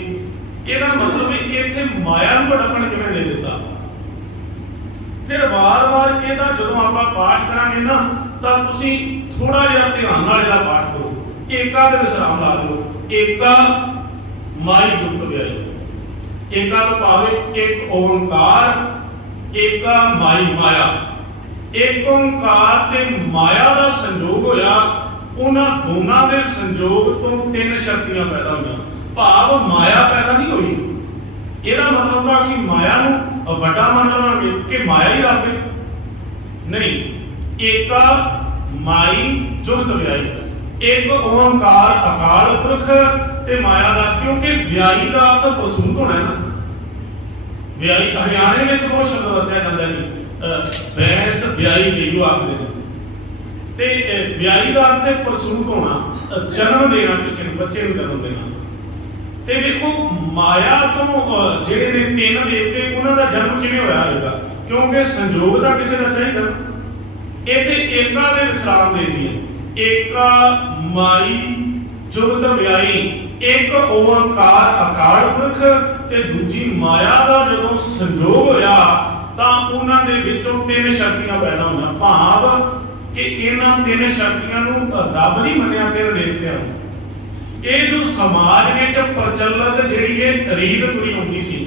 ਇਹਦਾ ਮਤਲਬ ਹੈ ਇੱਥੇ ਮਾਇਆ ਨੂੰ ਵਡਪਣ ਕਿਵੇਂ ਦੇ ਦਿੱਤਾ। ਫਿਰ ਵਾਰ-ਵਾਰ ਇਹਦਾ ਜਦੋਂ ਆਪਾਂ ਪਾਠ ਕਰਾਂਗੇ ਨਾ ਤਾਂ ਤੁਸੀਂ ਥੋੜਾ ਜਿਹਾ ਧਿਆਨ ਨਾਲ ਇਹਦਾ ਪਾਠ ਕਰੋ, ਏਕਾ ਦੇ ਵਿਸਰਾਮ ਲਾ ਦਿਓ। ਏਕਾ ਮਾਈ ਜੁਗਤ ਵਿਆਹੀ, ਏਕਾ ਤੋਂ ਭਾਵੇਂ ਇੱਕ ਓੰਕਾਰ, ਏਕਾ ਮਾਈ ਮਾਇਆ। ਇੱਕ ਓੰਕਾਰ ਤੇ ਮਾਇਆ ਦਾ ਸੰਜੋਗ ਹੋਇਆ ਉਹਨਾਂ ਦੋਨਾਂ ਦੇ ਸੰਯੋਗ ਤੋਂ ਤਿੰਨ ਸ਼ਕਤੀਆਂ ਪੈਦਾ ਹੋਈਆਂ। ਭਾਵ ਮਾਇਆ ਪੈਦਾ ਨਹੀਂ ਹੋਈ। ਇਹਦਾ ਮਤਲਬ ਤਾਂ ਅਸੀਂ ਮਾਇਆ ਨੂੰ ਵੱਡਾ ਮੰਨ ਲਵਾਂਗੇ ਕਿ ਮਾਇਆ ਹੀ ਰੱਬ ਹੈ, ਨਹੀਂ। ਏਕਾ ਮਾਈ ਜੁਗਤ ਵਿਆਈ, ਇੱਕ ਓੰਕਾਰ ਅਕਾਲ ਪੁਰਖ ਤੇ ਮਾਇਆ ਦਾ, ਕਿਉਂਕਿ ਵਿਆਈ ਦਾ ਤਾਂ ਪ੍ਰਸੂਤ ਹੋਣਾ ਹੈ ਨਾ। ਵਿਆਈ ਹਰਿਆਣੇ ਵਿੱਚ ਬਹੁਤ ਸ਼ਬਦ ਵਰਤਿਆ ਜਾਂਦਾ ਹੈ, ਬੈਂਸ ਵਿਆਈ ਗਈ ਆਖਦੇ ਨੇ, ਤੇ ਵਿਆਈ ਦਾ ਅਰਥ ਹੈ ਪ੍ਰਸੂਤ ਹੋਣਾ, ਜਨਮ ਦੇਣਾ, ਕਿਸੇ ਨੂੰ ਬੱਚੇ ਨੂੰ ਜਨਮ ਦੇਣਾ। ਤੇ ਦੇਖੋ ਮਾਇਆ ਤੋਂ ਜਿਹੜੇ ਨੇ ਤਿੰਨ ਦੇਵਤੇ, ਉਹਨਾਂ ਦਾ ਜਨਮ ਕਿਵੇਂ ਹੋਇਆ ਹੋਵੇਗਾ, ਕਿਉਂਕਿ ਸੰਯੋਗ ਦਾ ਕਿਸੇ ਦਾ ਚਾਹੀਦਾ। ਇਹ ਤੇ ਏਕਾ ਦੇ ਵਿਸਰਾਮ ਦੇਦੀ ਹੈ, ਏਕਾ ਮਾਈ ਜੁਗਤ ਵਿਆਈ, ਇੱਕ ਓੰਕਾਰ ਅਕਾਲ ਪੁਰਖ ਤੇ ਦੂਜੀ ਮਾਇਆ ਦਾ ਜਦੋਂ ਸੰਯੋਗ ਹੋਇਆ ਤਾਂ ਉਹਨਾਂ ਦੇ ਵਿੱਚੋਂ ਤਿੰਨ ਸ਼ਕਤੀਆਂ ਪੈਦਾ ਹੋਈਆਂ। ਭਾਵ ਕਿ ਇਹਨਾਂ ਤਿੰਨ ਸ਼ਕਤੀਆਂ ਨੂੰ ਰੱਬ ਨਹੀਂ ਮੰਨਿਆ, ਤਿੰਨ ਦੇਵਤਿਆਂ ਨੂੰ। ਇਹ ਜੋ ਸਮਾਜ ਵਿੱਚ ਪ੍ਰਚਲਿਤ ਜਿਹੜੀ ਇਹ ਰੀਤ ਤੁਰੀ ਹੁੰਦੀ ਸੀ,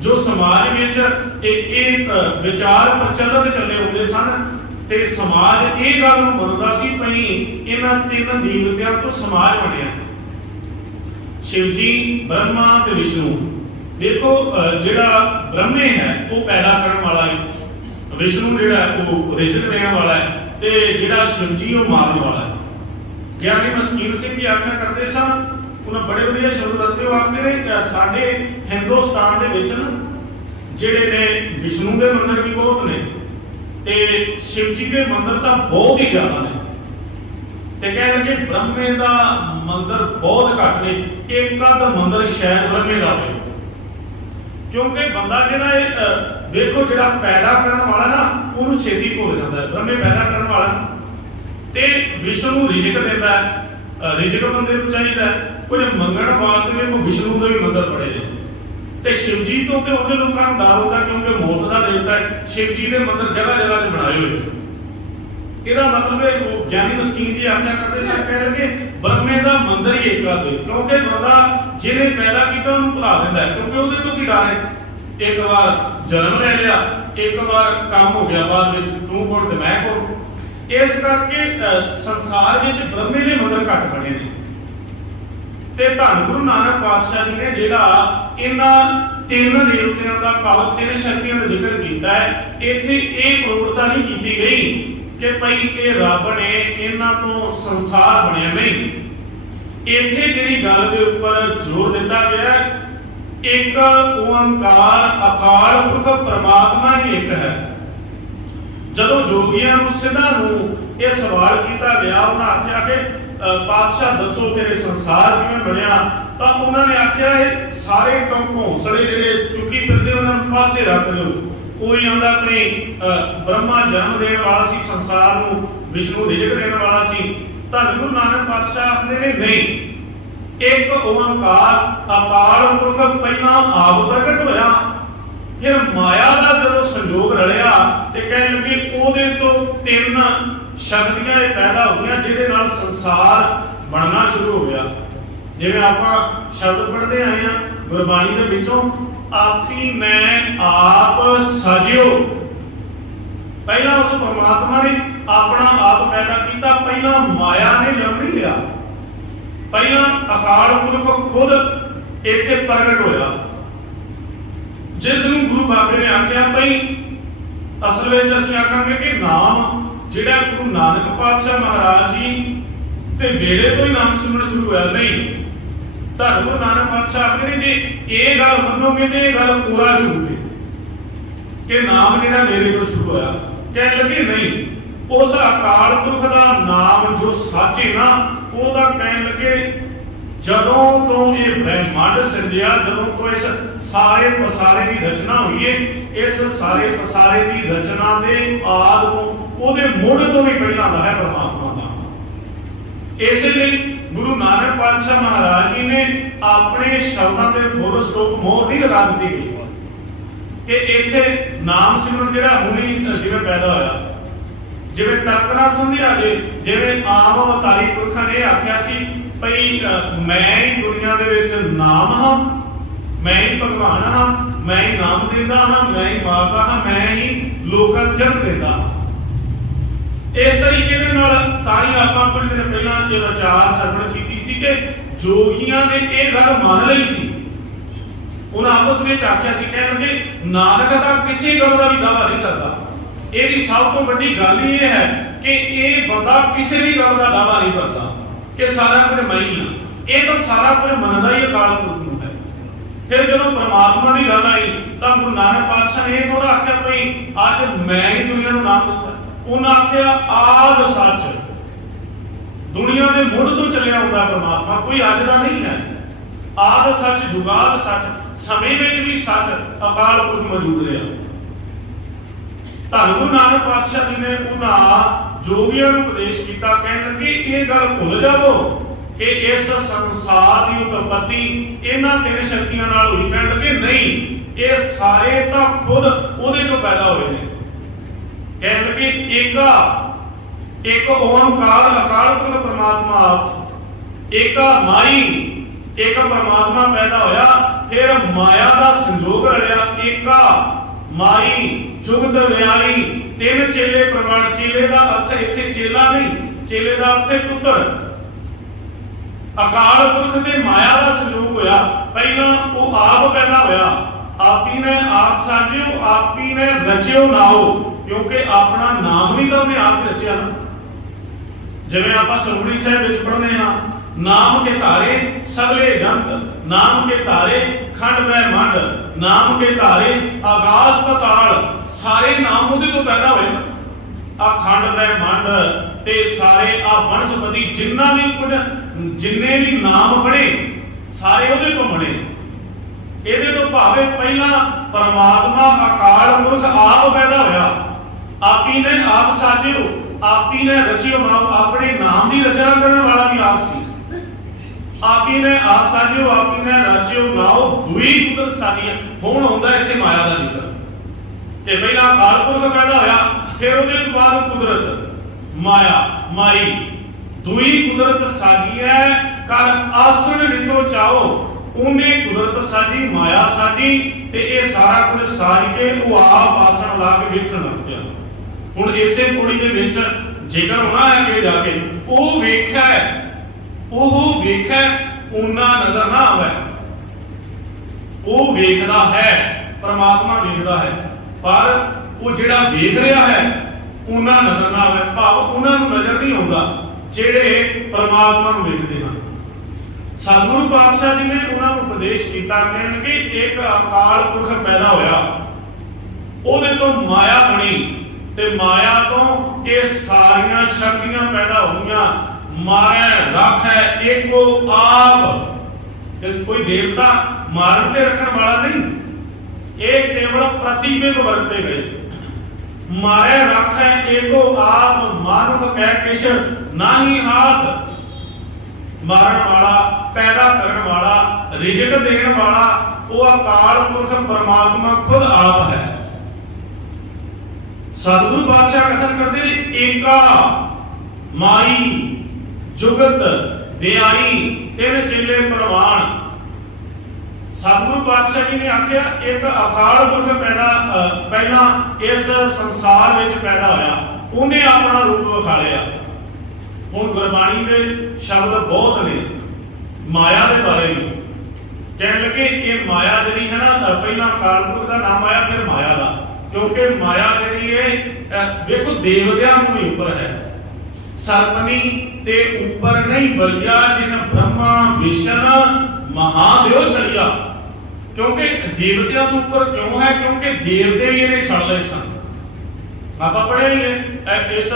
ਜੋ ਸਮਾਜ ਵਿੱਚ ਇਹ ਵਿਚਾਰ ਪ੍ਰਚਲਿਤ ਚੱਲੇ ਹੁੰਦੇ ਸਨ, ਤੇ ਸਮਾਜ ਇਹ ਗੱਲ ਨੂੰ ਮੰਨਦਾ ਸੀ ਭਈ ਇਹਨਾਂ ਤਿੰਨ ਦੇਵਤਿਆਂ ਤੋਂ ਸਮਾਜ ਬਣਿਆ, शिव जी ब्रह्मा ते विष्णु। देखो जिहड़ा ब्रह्मे है वो पैदा करने वाला है, विष्णु जिहड़ा वो रिजक देने वाला है, ते जिहड़ा शिव जी वो मारने वाला है। ज्ञानी मस्कीन सिंह जी आज्ञा करते सन, उन्हें बड़े वधिया शब्द दसदे आखदे ने साडे हिंदुस्तान दे विच ना जिहड़े ने विष्णु के मंदिर भी बहुत ने ते शिव जी के मंदिर तां बहुत ही ज्यादा ने, ते कहते कि ब्रह्मे का मंदिर बहुत घट ने, एक आध मंदिर शायद ब्रह्मे का हो, क्योंकि बंदा जिहड़ा देखो जिहड़ा पैदा करने वाला ना उन्होंने छेती भुल जाता है। ब्रह्मे पैदा करने वाला ते विष्णु रिजक देता है, रिजक बंदे को चाहिए, कोई मंगण वास्ते कोई विष्णु का भी मंदिर पड़े ने, ते शिव जी तो उन्हें लोगों को डर होता क्योंकि मौत का देवता है। शिव जी के मंदिर जगह जगह से बनाए हुए, ਇਹਦਾ ਮਤਲਬ ਹੈ ਉਹ ਗਿਆਨੀ ਮਸਕੀਨ ਜੀ ਆਖਿਆ ਕਰਦੇ ਸੀ, ਕਹਿ ਲਗੇ ਬ੍ਰਹਮੇ ਦਾ ਮੰਦਰ ਹੀ ਏਕਾ ਦੇ, ਕਿਉਂਕਿ ਬੰਦਾ ਜਿਹਨੇ ਪੈਦਾ ਕੀਤਾ ਉਹਨੂੰ ਭੁਲਾ ਦਿੰਦਾ ਹੈ, ਕਿਉਂਕਿ ਉਹਦੇ ਤੋਂ ਕੀ ਡਰ ਹੈ। ਇੱਕ ਵਾਰ ਜਨਮ ਲੈ ਲਿਆ, ਇੱਕ ਵਾਰ ਕੰਮ ਹੋ ਗਿਆ, ਬਾਅਦ ਵਿੱਚ ਤੂੰ ਕੌਣ ਤੇ ਮੈਂ ਕੌਣ। ਇਸ ਕਰਕੇ ਸੰਸਾਰ ਵਿੱਚ ਬ੍ਰਹਮੇ ਦੇ ਮੰਦਰ ਘੱਟ ਬਣੇ ਨੇ। ਤੇ ਧੰਨ ਗੁਰੂ ਨਾਨਕ ਪਾਤਸ਼ਾਹ ਜੀ ਨੇ ਜਿਹੜਾ ਇਹਨਾਂ ਤਿੰਨ ਦੇਵਤਿਆਂ ਦਾ ਭਾਵ ਤਿੰਨ ਸ਼ਕਤੀਆਂ ਦਾ ਜ਼ਿਕਰ ਕੀਤਾ ਹੈ, ਇੱਥੇ ਇਹ ਪ੍ਰੋੜਤਾ ਨਹੀਂ ਕੀਤੀ ਗਈ कि भाई ये रब ने इन्हां तो संसार बनया नहीं। इत्थे जिहड़ी गल दे उपर जोर दिता गया, एक ओंकार अकाल पुरख परमात्मा ही एक है। जदों जोगियां नूं सिद्धां नूं ये सवाल किया गया, उन्हां आख्या कि पातशाह दसो तेरे संसार किवें बनया, तां उन्हां ने आख्या सारे घोंसले जिहड़े चुकी फिरदे उन्हां नूं पासे रख दिओ। कोई आंदा अपनी ब्रह्मा जन्म देने वाला सी, संसार नूं विष्णु रिजक देने वाला सी। धन गुरु नानक पातशाह आखदे ने नहीं, एक ओंकार अकाल पुरख पहला आप प्रगट होया, फिर माया का जदों संयोग रलिया ते कहण लगे ओदे तो तीन शक्तियां पैदा हो गईयां जिहदे नाल संसार बनना शुरू हो गया। जिवें आपां शब्द पढ़दे आए हां गुरबाणी दे विचों, आपी मैं आप साजियो, पहला उस परमात्मा ने अपना आप पैदा किया, पहला माया ने जन्म नहीं लिया, पहला अकाल पुरख खुद इत्थे प्रगट होया। जिस नूं गुरु बाबे ने आख्या भाई असल में असीं आखांगे कि नाम जिहड़ा गुरु नानक पातशाह महाराज जी ते वेले तो ही नाम सिमरन शुरू होया नहीं। धन गुरु नानक पातशाह आखदे ने जे ये गल मन्नोगे तो यह गल पूरा झूठ है कि नाम जिहड़ा मेरे को शुरू होया। कहने लगे नहीं, उस अकाल पुरख का नाम जो सच है ना, ओहदा कहने लगे जदों तो ये ब्रह्मांड सिरजिया, जदों तो इस सारे पसारे की रचना हुई है, इस सारे पसारे की रचना के आद ओहदे मुढ़ तो भी पहला दा है परमात्मा का। इसलिए गुरु नानक पातशाह महाराज जी ने अपने शब्दों के फुल स्टॉप मोहर नहीं लगा दी गई कि इत्थे नाम सिमरन जिहड़ा हुणे जिवें पैदा होया, जिवें तर्क ना समझिया जे, जिवें आम अवतारी पुरखां ने आख्या सी भई मैं ही दुनिया दे विच नाम हां, मैं ही भगवान हां, मैं ही नाम देंदा हां, मैं ही मारदा हां, मैं ही लोकां नूं जन्म देंदा हां। इस तरीके दे नाल ਤਾਂ ਹੀ ਆਪਾਂ ਕੁਝ ਦਿਨ ਪਹਿਲਾਂ ਇਹ ਵਿਚਾਰ ਸਰਵਣ ਕੀਤੀ ਸੀ ਕਿ ਜੋਗੀਆਂ ਨੇ ਇਹ ਗੱਲ ਮੰਨ ਲਈ ਸੀ। ਉਹਨਾਂ ਆਪਸ ਵਿੱਚ ਆਖਿਆ ਸੀ, ਕਹਿਣ ਲੱਗੇ ਨਾਨਕ ਤਾਂ ਕਿਸੇ ਗੱਲ ਦਾ ਵੀ ਦਾਅਵਾ ਨਹੀਂ ਕਰਦਾ। ਇਹਦੀ ਸਭ ਤੋਂ ਵੱਡੀ ਗੱਲ ਇਹ ਹੈ ਕਿ ਇਹ ਬੰਦਾ ਕਿਸੇ ਵੀ ਗੱਲ ਦਾ ਦਾਅਵਾ ਨਹੀਂ ਕਰਦਾ ਕਿ ਸਾਰਾ ਕੁਝ ਮੈਂ ਹੀ ਹਾਂ। ਇਹ ਤਾਂ ਸਾਰਾ ਕੁਝ ਮੰਨਦਾ ਹੀ ਅਕਾਲ ਪੁਰਖ ਨੂੰ ਹੈ। ਫਿਰ ਜਦੋਂ ਪਰਮਾਤਮਾ ਦੀ ਗੱਲ ਆਈ ਤਾਂ ਗੁਰੂ ਨਾਨਕ ਪਾਤਸ਼ਾਹ ਨੇ ਇਹ ਥੋੜਾ ਆਖਿਆ ਭਈ ਅੱਜ ਮੈਂ ਹੀ ਦੁਨੀਆ ਨੂੰ ਨਾਮ ਦਿੱਤਾ। ਉਹਨਾਂ ਆਖਿਆ ਆਦ ਸੱਚ, ਦੁਨੀਆ ਦੇ ਮੁੱਢ ਤੋਂ ਚੱਲਿਆ ਹੁੰਦਾ ਪਰਮਾਤਮਾ, ਕੋਈ ਅੱਜ ਦਾ ਨਹੀਂ ਹੈ। ਆਦ ਸੱਚ, ਜੁਗਾਦ ਸੱਚ, ਸਮੇਂ ਵਿੱਚ ਵੀ ਸੱਚ ਅਕਾਲ ਪੁਰਖ ਮੌਜੂਦ ਰਿਹਾ। ਧੰਨ ਗੁਰੂ ਨਾਨਕ ਪਾਤਸ਼ਾਹ ਜੀ ਨੇ ਉਹਨਾਂ ਜੋਗੀਆਂ ਨੂੰ ਉਪਦੇਸ਼ ਕੀਤਾ, ਕਹਿਣ ਲੱਗੇ ਇਹ ਗੱਲ ਭੁੱਲ ਜਾਵੋ ਕਿ ਇਸ ਸੰਸਾਰ ਦੀ ਉਤਪਤੀ ਇਹਨਾਂ ਤਿੰਨ ਸ਼ਕਤੀਆਂ ਨਾਲ ਹੋਈ। ਕਹਿਣ ਲੱਗੇ ਨਹੀਂ, ਇਹ ਸਾਰੇ ਤਾਂ ਖੁਦ ਉਹਦੇ ਤੋਂ ਪੈਦਾ ਹੋਏ ਨੇ। ਕਹਿਣ ਲੱਗੇ ਇੱਕ ਓਮਕਾਰ ਅਕਾਲ ਪੁਰਖ ਪਰਮਾਤਮਾ ਆਪ, ਏਕਾ ਮਾਈ, ਇੱਕ ਪਰਮਾਤਮਾ ਪੈਦਾ ਹੋਇਆ, ਫਿਰ ਮਾਇਆ ਦਾ ਸੰਜੋਗ ਰਲਿਆ। ਏਕਾ ਮਾਈ ਜੁਗਤ ਵਿਆਈ, ਤਿੰਨ ਚੇਲੇ ਪ੍ਰਮਾਣ। ਚੇਲੇ ਦਾ ਅਰਥ ਇੱਥੇ ਚੇਲਾ ਨਹੀਂ, ਚੇਲੇ ਦਾ ਅਰਥ ਹੈ ਪੁੱਤਰ। ਅਕਾਲ ਪੁਰਖ ਤੇ ਮਾਇਆ ਦਾ ਸੰਜੋਗ ਹੋਇਆ। ਪਹਿਲਾਂ ਉਹ ਆਪ ਪੈਦਾ ਹੋਇਆ, ਆਪੀ ਨੇ ਆਪ ਸਾਜਿਓ, ਆਪੀ ਨੇ ਰਚਿਓ ਨਾਓ, ਕਿਉਂਕਿ ਆਪਣਾ ਨਾਮ ਨਹੀਂ ਤਾਂ ਉਹਨੇ ਆਪ ਰਚਿਆ ਨਾ। ਜਿਵੇਂ ਆਪਾਂ ਸੁਖਮਨੀ ਸਾਹਿਬ ਵਿੱਚ ਪੜ੍ਹਦੇ ਹਾਂ, ਨਾਮ ਕੇ ਧਾਰੇ ਸਗਲੇ ਜੰਤ, ਨਾਮ ਕੇ ਧਾਰੇ ਖੰਡ ਬ੍ਰਹਿਮੰਡ, ਨਾਮ ਕੇ ਧਾਰੇ ਆਕਾਸ਼ ਪਤਾਲ, ਸਾਰੇ ਨਾਮ ਉਹਦੇ ਤੋਂ ਪੈਦਾ ਹੋਏ। ਆ ਖੰਡ ਬ੍ਰਹਿਮੰਡ ਤੇ ਸਾਰੇ ਆ ਵਨਸਪਤੀ ਜਿੰਨੇ ਵੀ ਨਾਮ ਬਣੇ ਸਾਰੇ ਉਹਦੇ ਤੋਂ ਬਣੇ। ਇਹਦੇ ਤੋਂ ਭਾਵੇਂ ਪਹਿਲਾਂ ਪਰਮਾਤਮਾ ਅਕਾਲ ਪੁਰਖ ਆਪ ਪੈਦਾ ਹੋਇਆ, ਆਪੀ ਨੇ ਆਪ ਸਾਜਿਓ, ਆਪੀ ਨੇ ਰਚਿਓ ਨਾਮ, ਆਪਣੇ ਨਾਮ ਦੀ ਰਚਨਾ ਕਰਨ ਵਾਲਾ ਵੀ ਆਪ ਸੀ। ਆਪੀ ਨੇ ਆਪ ਸਾਜਿਓ, ਆਪੀ ਨੇ ਰਚਿਓ ਨਾਉ, ਦੁਈ ਕੁਦਰਤ ਸਾਜੀ। ਹੁਣ ਆਉਂਦਾ ਇੱਥੇ ਮਾਇਆ ਦਾ ਜ਼ਿਕਰ ਕਿ ਪਹਿਲਾਂ ਅਕਾਲ ਪੁਰਖ ਪੈਦਾ ਹੋਇਆ, ਫਿਰ ਉਹਦੇ ਬਾਅਦ ਕੁਦਰਤ, ਮਾਇਆ ਮਾਈ, ਦੁਈ ਕੁਦਰਤ ਸਾਜੀ ਹੈ। ਕਰ ਆਸਣ ਵਿਖੋ ਚਾਓ, ਉਹਨੇ ਕੁਦਰਤ ਸਾਜੀ, ਮਾਇਆ ਸਾਜੀ, ਤੇ ਇਹ ਸਾਰਾ ਕੁਝ ਸਾਜ ਕੇ ਉਹ ਆਪ ਆਸਣ ਲਾ ਕੇ ਵੇਖਣ ਲੱਗ ਪਿਆ। ਹੁਣ ਇਸੇ ਪੌੜੀ ਦੇ ਵਿੱਚ ਜੇਕਰ ਹੋਣਾ ਹੈ ਕਿ ਜਾ ਕੇ ਉਹ ਵੇਖਿਆ, ਉਹਨਾਂ ਨਜ਼ਰ ਨਾ ਆਵੇ। ਉਹ ਵੇਖਦਾ ਹੈ, ਪਰਮਾਤਮਾ ਵੇਖਦਾ ਹੈ, ਪਰ ਉਹ ਜਿਹੜਾ ਵੇਖ ਰਿਹਾ ਹੈ ਉਹਨਾਂ ਨਜ਼ਰ ਨਾ ਆਵੇ। ਭਾਵ ਉਹਨਾਂ ਨੂੰ ਨਜ਼ਰ ਨਹੀਂ ਆਉਂਦਾ ਜਿਹੜੇ ਪਰਮਾਤਮਾ ਨੂੰ ਵੇਖਦੇ ਹਨ। ਸਤਿਗੁਰੂ ਪਾਤਸ਼ਾਹ ਜੀ ਨੇ ਉਹਨਾਂ ਨੂੰ ਉਪਦੇਸ਼ ਕੀਤਾ, ਕਹਿਣ ਕਿ ਇੱਕ ਅਕਾਲ ਪੁਰਖ ਪੈਦਾ ਹੋਇਆ, ਉਹਦੇ ਤੋਂ ਮਾਇਆ ਬਣੀ, ਤੇ ਮਾਇਆ ਤੋਂ ਇਹ ਸਾਰੀਆਂ ਸ਼ਕਤੀਆਂ ਪੈਦਾ ਹੋਈਆਂ। ਮਾਰੈ ਰੱਖੈ ਏਕੋ ਆਪ, ਇਸ ਕੋਈ ਦੇਵਤਾ ਮਾਰਨ ਤੇ ਰੱਖਣ ਵਾਲਾ ਨਹੀਂ, ਇਹ ਕੇਵਲ ਪ੍ਰਤੀਬਿੰਬ ਵਰਤੇ ਗਏ। ਮਾਰੈ ਰੱਖੈ ਏਕੋ ਆਪ, ਮਾਨੁਖ ਕਹਿ ਕਿਛ ਨਾਹੀ ਹਾਥ। ਮਾਰਨ ਵਾਲਾ, ਪੈਦਾ ਕਰਨ ਵਾਲਾ, ਰਿਜ਼ਕ ਦੇਣ ਵਾਲਾ ਉਹ ਅਕਾਲ ਪੁਰਖ ਪਰਮਾਤਮਾ ਖੁਦ ਆਪ ਹੈ। ਸਤਿਗੁਰੂ ਪਾਤਸ਼ਾਹ ਕਥਨ ਕਰਦੇ ਨੇ ਏਕਾ ਮਾਈ ਜੁਗਤ ਵਿਆਈ, ਤਿੰਨ ਚੇਲੇ ਪ੍ਰਵਾਨ। ਸਤਿਗੁਰੂ ਪਾਤਸ਼ਾਹ ਜੀ ਨੇ ਆਖਿਆ ਇੱਕ ਅਕਾਲ ਪੁਰਖ ਪਹਿਲਾਂ ਇਸ ਸੰਸਾਰ ਵਿੱਚ ਪੈਦਾ ਹੋਇਆ, ਉਹਨੇ ਆਪਣਾ ਰੂਪ ਵਿਖਾ ਲਿਆ। ਹੁਣ ਗੁਰਬਾਣੀ ਦੇ ਸ਼ਬਦ ਬਹੁਤ ਨੇ ਮਾਇਆ ਦੇ ਬਾਰੇ ਵੀ, ਕਹਿਣ ਲੱਗੇ ਇਹ ਮਾਇਆ ਜਿਹੜੀ ਹੈ ਨਾ, ਪਹਿਲਾਂ ਅਕਾਲ ਪੁਰਖ ਦਾ ਨਾਮ ਆਇਆ, ਫਿਰ ਮਾਇਆ ਦਾ, ਕਿਉਂਕਿ ਮਾਇਆ ਜਿਹੜੀ ਹੈ ਵੇਖੋ ਦੇਵਤਿਆਂ ਨੂੰ ਵੀ ਉੱਪਰ ਹੈ। ਸਰਪਨੀ ਤੇ ਉੱਪਰ ਨਹੀਂ ਬਲਿਆ, ਜਿਨ ਬ੍ਰਹਮਾ ਵਿਸ਼ਨ ਮਹਾਦੇਵ ਚਲਿਆ। ਕਿਉਂਕਿ ਦੇਵਤਿਆਂ ਤੋਂ ਉੱਪਰ ਕਿਉਂ ਹੈ? ਕਿਉਂਕਿ ਦੇਵਤੇ ਵੀ ਇਹਨੇ ਛੱਡ ਲਏ ਸਨ। ਆਪਾਂ ਪੜ੍ਹਿਆ ਹੀ ਹੈ ਇਸ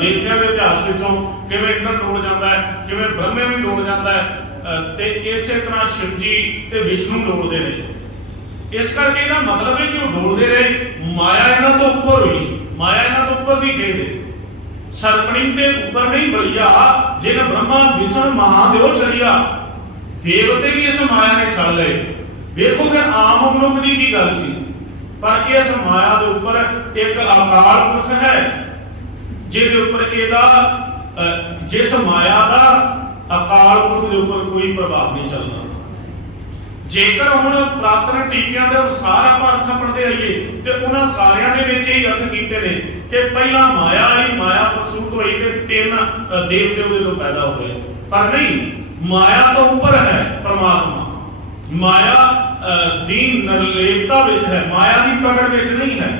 ਦੇਵਤਿਆਂ ਦੇ ਇਤਿਹਾਸ ਵਿੱਚੋਂ ਕਿਵੇਂ ਇੰਦਰ ਡੋਲ ਜਾਂਦਾ ਹੈ, ਕਿਵੇਂ ਬ੍ਰਹਮੇ ਵੀ ਡੋਲ ਜਾਂਦਾ ਹੈ, ਤੇ ਇਸੇ ਤਰ੍ਹਾਂ ਸ਼ਿਵ ਜੀ ਤੇ ਵਿਸ਼ਨੂੰ ਡੋਲਦੇ ਨੇ। ਇਸ ਕਰਕੇ ਇਹਦਾ ਮਤਲਬ ਹੈ ਕਿ ਉਹ ਡੋਲਦੇ ਰਹੇ, ਮਾਇਆ ਇਹਨਾਂ ਤੋਂ ਉੱਪਰ ਹੋਈ, ਮਾਇਆ ਇਹਨਾਂ ਤੋਂ ਉੱਪਰ ਦੀ ਖੇਡ ਹੈ। ਸਰਪਣੀ ਦੇ ਉੱਪਰ ਨਹੀਂ ਬਲਿਆ, ਜਿਨ ਬ੍ਰਹਮਾ ਵਿਸ਼ਨ ਮਹਾਦੇਵ ਚਲਿਆ। ਦੇਵਤੇ ਵੀ ਇਸ ਮਾਇਆ ਨੇ ਛੱਡ ਲਏ। ਵੇਖੋ ਕਿ ਆਮ ਮਨੁੱਖ ਦੀ ਕੀ ਗੱਲ ਸੀ, ਪਰ ਇਸ ਮਾਇਆ ਦੇ ਉੱਪਰ ਇੱਕ ਅਕਾਲ ਪੁਰਖ ਹੈ ਜਿਹਦੇ ਉੱਪਰ ਇਹਦਾ ਜਿਸ ਮਾਇਆ ਦਾ ਅਕਾਲ ਪੁਰਖ ਦੇ ਉੱਪਰ ਕੋਈ ਪ੍ਰਭਾਵ ਨਹੀਂ ਚੱਲਦਾ। ਜੇਕਰ ਹੁਣ ਪ੍ਰਾਤਨ ਟੀਕਿਆਂ ਦੇ ਅਨੁਸਾਰ ਆਪਾਂ ਅਰਥ ਪੜ੍ਹਦੇ ਆਈਏ ਤੇ ਉਹਨਾਂ ਸਾਰਿਆਂ ਦੇ ਵਿੱਚ ਹੀ ਅਰਥ ਕੀਤੇ ਨੇ कि पहला माया ही माया प्रसूत हुई कि तीन देवते ਉਹਦੇ ਤੋਂ पैदा होए, पर नहीं, माया तो ऊपर है परमात्मा। माया दीन निर्लेपता विच है, माया की पकड़ विच नहीं है।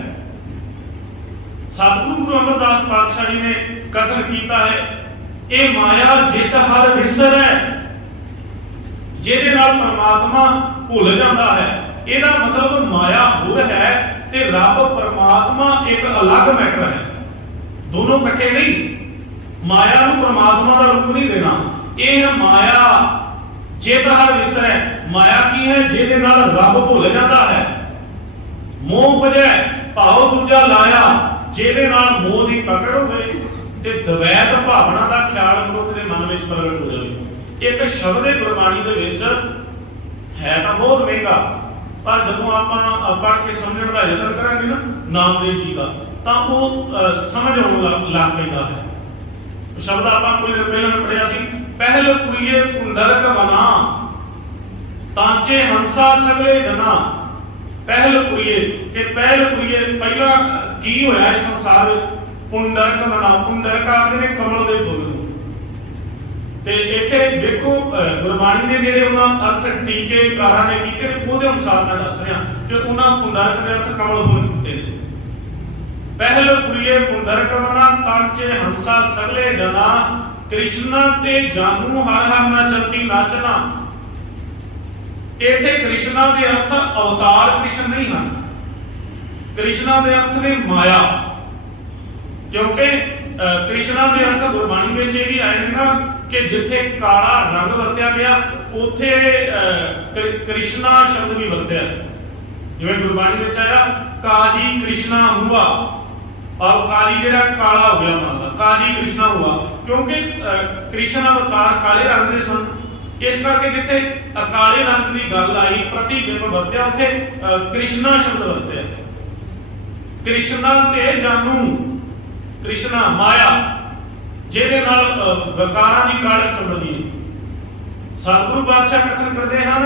सतगुरु गुरु अमरदास पातशाह जी ने कथन किया है, ये माया जित हर विसर है, जिहदे नाल परमात्मा भुल जाता है। ਇਹਦਾ मतलब माया होर है ते रब परमात्मा एक अलग मैटर है, दोनों इकट्ठे नहीं। माया नूं परमात्मा का रूप नहीं देना। यह माया जित हर विसर है, माया की है जिहदे नाल रब भुल जाता है। मोह भजै भाव दूजा लाया, जिहदे नाल मोह की पकड़ होवे ते द्वैत भावना का ख्याल मनुख के मन में प्रगट हो जाए। एक शब्द गुरबाणी दे विच है तां बहुत महंगा, पर जदों आपां पढ़ के समझण दा यतन करांगे ना नामदेव जी का, तां वो समझ आउण लग पैंदा है। शब्द आपां कोई देर पहले पढ़िया सी, पहल कुड़िए कुंडरक वना तांचे हंसा छगले जना। पहल कुड़िए कि पहल कुड़िए पहला की होया इस संसार विच, कुंडरक वना। कुंडरक आखदे ने कमल दे फुੱਲ ਨੂੰ। ਤੇ ਇੱਥੇ ਦੇਖੋ ਗੁਰਬਾਣੀ ਦੇ ਜਿਹੜੇ ਉਹਨਾਂ ਅਰਥ ਟੀਕੇਕਾਰਾਂ ਨੇ ਕੀਤੇ ਨੇ, ਉਹਦੇ ਅਨੁਸਾਰ ਮੈਂ ਦੱਸ ਰਿਹਾ ਕਿ ਉਹਨਾਂ ਕੁੰਡਰਕ ਦੇ ਅਰਥ ਕਮਲ ਫੁੱਲ ਕੀਤੇ ਨੇ। ਪਹਿਲ ਕੁੜੀਏ ਕੁੰਡਰਕ ਵਨਾ ਤਾਂਚੇ ਹੰਸਾ ਸਗਲੇ ਜਨਾ, ਕ੍ਰਿਸ਼ਨਾ ਤੇ ਜਾਨੂ ਹਰ ਹਰ ਨਚੰਤੀ ਨਾਚਨਾ। ਇੱਥੇ ਕ੍ਰਿਸ਼ਨਾ ਦੇ ਅਰਥ ਅਵਤਾਰ ਕ੍ਰਿਸ਼ਨ ਨਹੀਂ ਹਨ, ਕ੍ਰਿਸ਼ਨਾ ਦੇ ਅਰਥ ਨੇ ਮਾਇਆ। ਕਿਉਂਕਿ ਕ੍ਰਿਸ਼ਨਾ ਦੇ ਅਰਥ ਗੁਰਬਾਣੀ ਵਿੱਚ ਇਹ ਵੀ ਆਏ ਨੇ ਨਾ कि जिथे काला रंग वरत्या गया उथे कृष्णा शब्द भी वरत्या। जिवें गुरबाणी में आया काजी कृष्णा हुआ, और काली जिहड़ा काला हो गया मानदा, काजी कृष्णा हुआ, क्योंकि कृष्ण अवतार काले रंग दे सन। इस करके जिथे काले रंग की गल आई, प्रतिबिंब वरत्या, उथे कृष्णा शब्द वरत्या। कृष्णा ते जानू, कृष्णा माया ਜਿਹਦੇ ਨਾਲ ਵਕਾਰਾਂ ਦੀ ਕਾਲ ਚੁੰਮਦੀ ਹੈ। ਸਤਿਗੁਰੂ ਪਾਤਸ਼ਾਹ ਕਥਨ ਕਰਦੇ ਹਨ,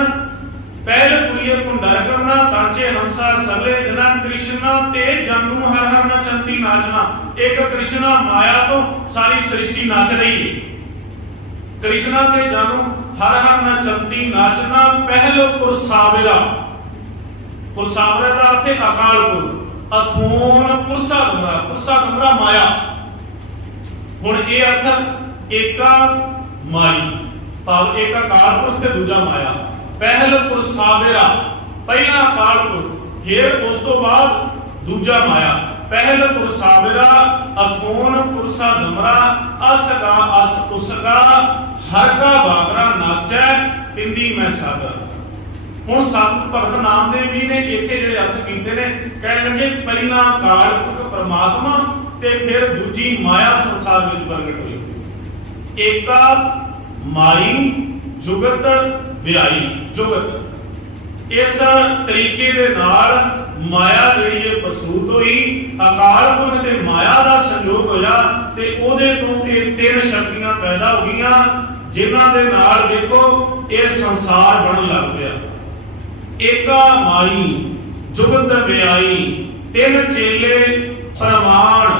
ਪਹਿਲ ਕੁੜੀਏ ਕੁੰਡਰਕ ਵਨਾ ਤਾਂਚੇ ਹੰਸਾ ਸਗਲੇ ਜਨਾ, ਕ੍ਰਿਸ਼ਨਾ ਤੇ ਜਾਨੂ ਹਰ ਹਰ ਨਚੰਤੀ ਨਾਚਨਾ। ਇੱਕ ਕ੍ਰਿਸ਼ਨਾ ਮਾਇਆ ਤੋਂ ਸਾਰੀ ਸ੍ਰਿਸ਼ਟੀ ਨੱਚ ਰਹੀ ਹੈ। ਕ੍ਰਿਸ਼ਨਾ ਤੇ ਜਾਨੂ ਹਰ ਹਰ ਨਚੰਤੀ ਨਾਚਨਾ। ਪਹਿਲ ਪੁਰਸਾਵੇਰਾ, ਪੁਰਸਾਵੇਰਾ ਦਾ ਅਰਥ ਹੈ ਅਕਾਲ ਪੁਰਖ, ਅਥੂਨ ਪੁਰਸਾ ਦਮਰਾ। ਪੁਰਸਾ ਦਮਰਾ ਮਾਇਆ। ਹੁਣ ਇਹ ਅਰਥ ਏਕਾ ਮਾਈ ਭਾਵ ਇੱਕ ਅਕਾਲ ਪੁਰਖ ਤੇ ਦੂਜਾ ਮਾਇਆ। ਪਹਿਲ ਪੁਰਸਾਵੇਰਾ, ਪਹਿਲਾ ਅਕਾਲ ਪੁਰਖ, ਫਿਰ ਉਸ ਤੋਂ ਬਾਅਦ ਦੂਜਾ ਮਾਇਆ। ਪਹਿਲ ਪੁਰਸਾਵੇਰਾ ਅਥੂਨ ਪੁਰਸਾ ਦਮਰਾ, ਅਸਗਾ ਅਸ ਉਸਗਾ ਹਰ ਕਾ ਬਾਗਰਾ ਨਾਚੈ ਪਿੰਦੀ ਮੈਂ ਸਾਗਰ। ਹੁਣ ਸਤਿ ਭਗਤ ਨਾਮਦੇਵ ਜੀ ਨੇ ਇੱਥੇ ਜਿਹੜੇ ਅਰਥ ਕੀਤੇ ਨੇ, ਕਹਿ ਲੱਗੇ ਪਹਿਲਾ ਅਕਾਲ ਪੁਰਖ ਪਰਮਾਤਮਾ ਤੇ ਫਿਰ ਦੂਜੀ ਮਾਇਆ ਸੰਸਾਰ ਵਿੱਚ ਪ੍ਰਗਟ ਹੋਈ। ਏਕਾ ਮਾਈ ਜੁਗਤ ਵਿਆਈ। ਜੁਗਤ ਇਸ ਤਰੀਕੇ ਦੇ ਨਾਲ ਮਾਇਆ ਜਿਹੜੀ ਇਹ ਪ੍ਰਸੂਤ ਹੋਈ, ਅਕਾਲ ਪੁਰਖ ਤੇ ਮਾਇਆ ਦਾ ਸੰਯੋਗ ਹੋਇਆ ਤੇ ਉਹਦੇ ਤੋਂ ਇਹ ਤਿੰਨ ਸ਼ਕਤੀਆਂ ਪੈਦਾ ਹੋ ਗਈਆਂ, ਜਿਨ੍ਹਾਂ ਦੇ ਨਾਲ ਦੇਖੋ ਇਹ ਸੰਸਾਰ ਬਣਨ ਲੱਗ ਪਿਆ। ਏਕਾ ਮਾਈ ਜੁਗਤ ਵਿਆਈ, ਤਿੰਨ ਚੇਲੇ ਪ੍ਰਮਾਣ,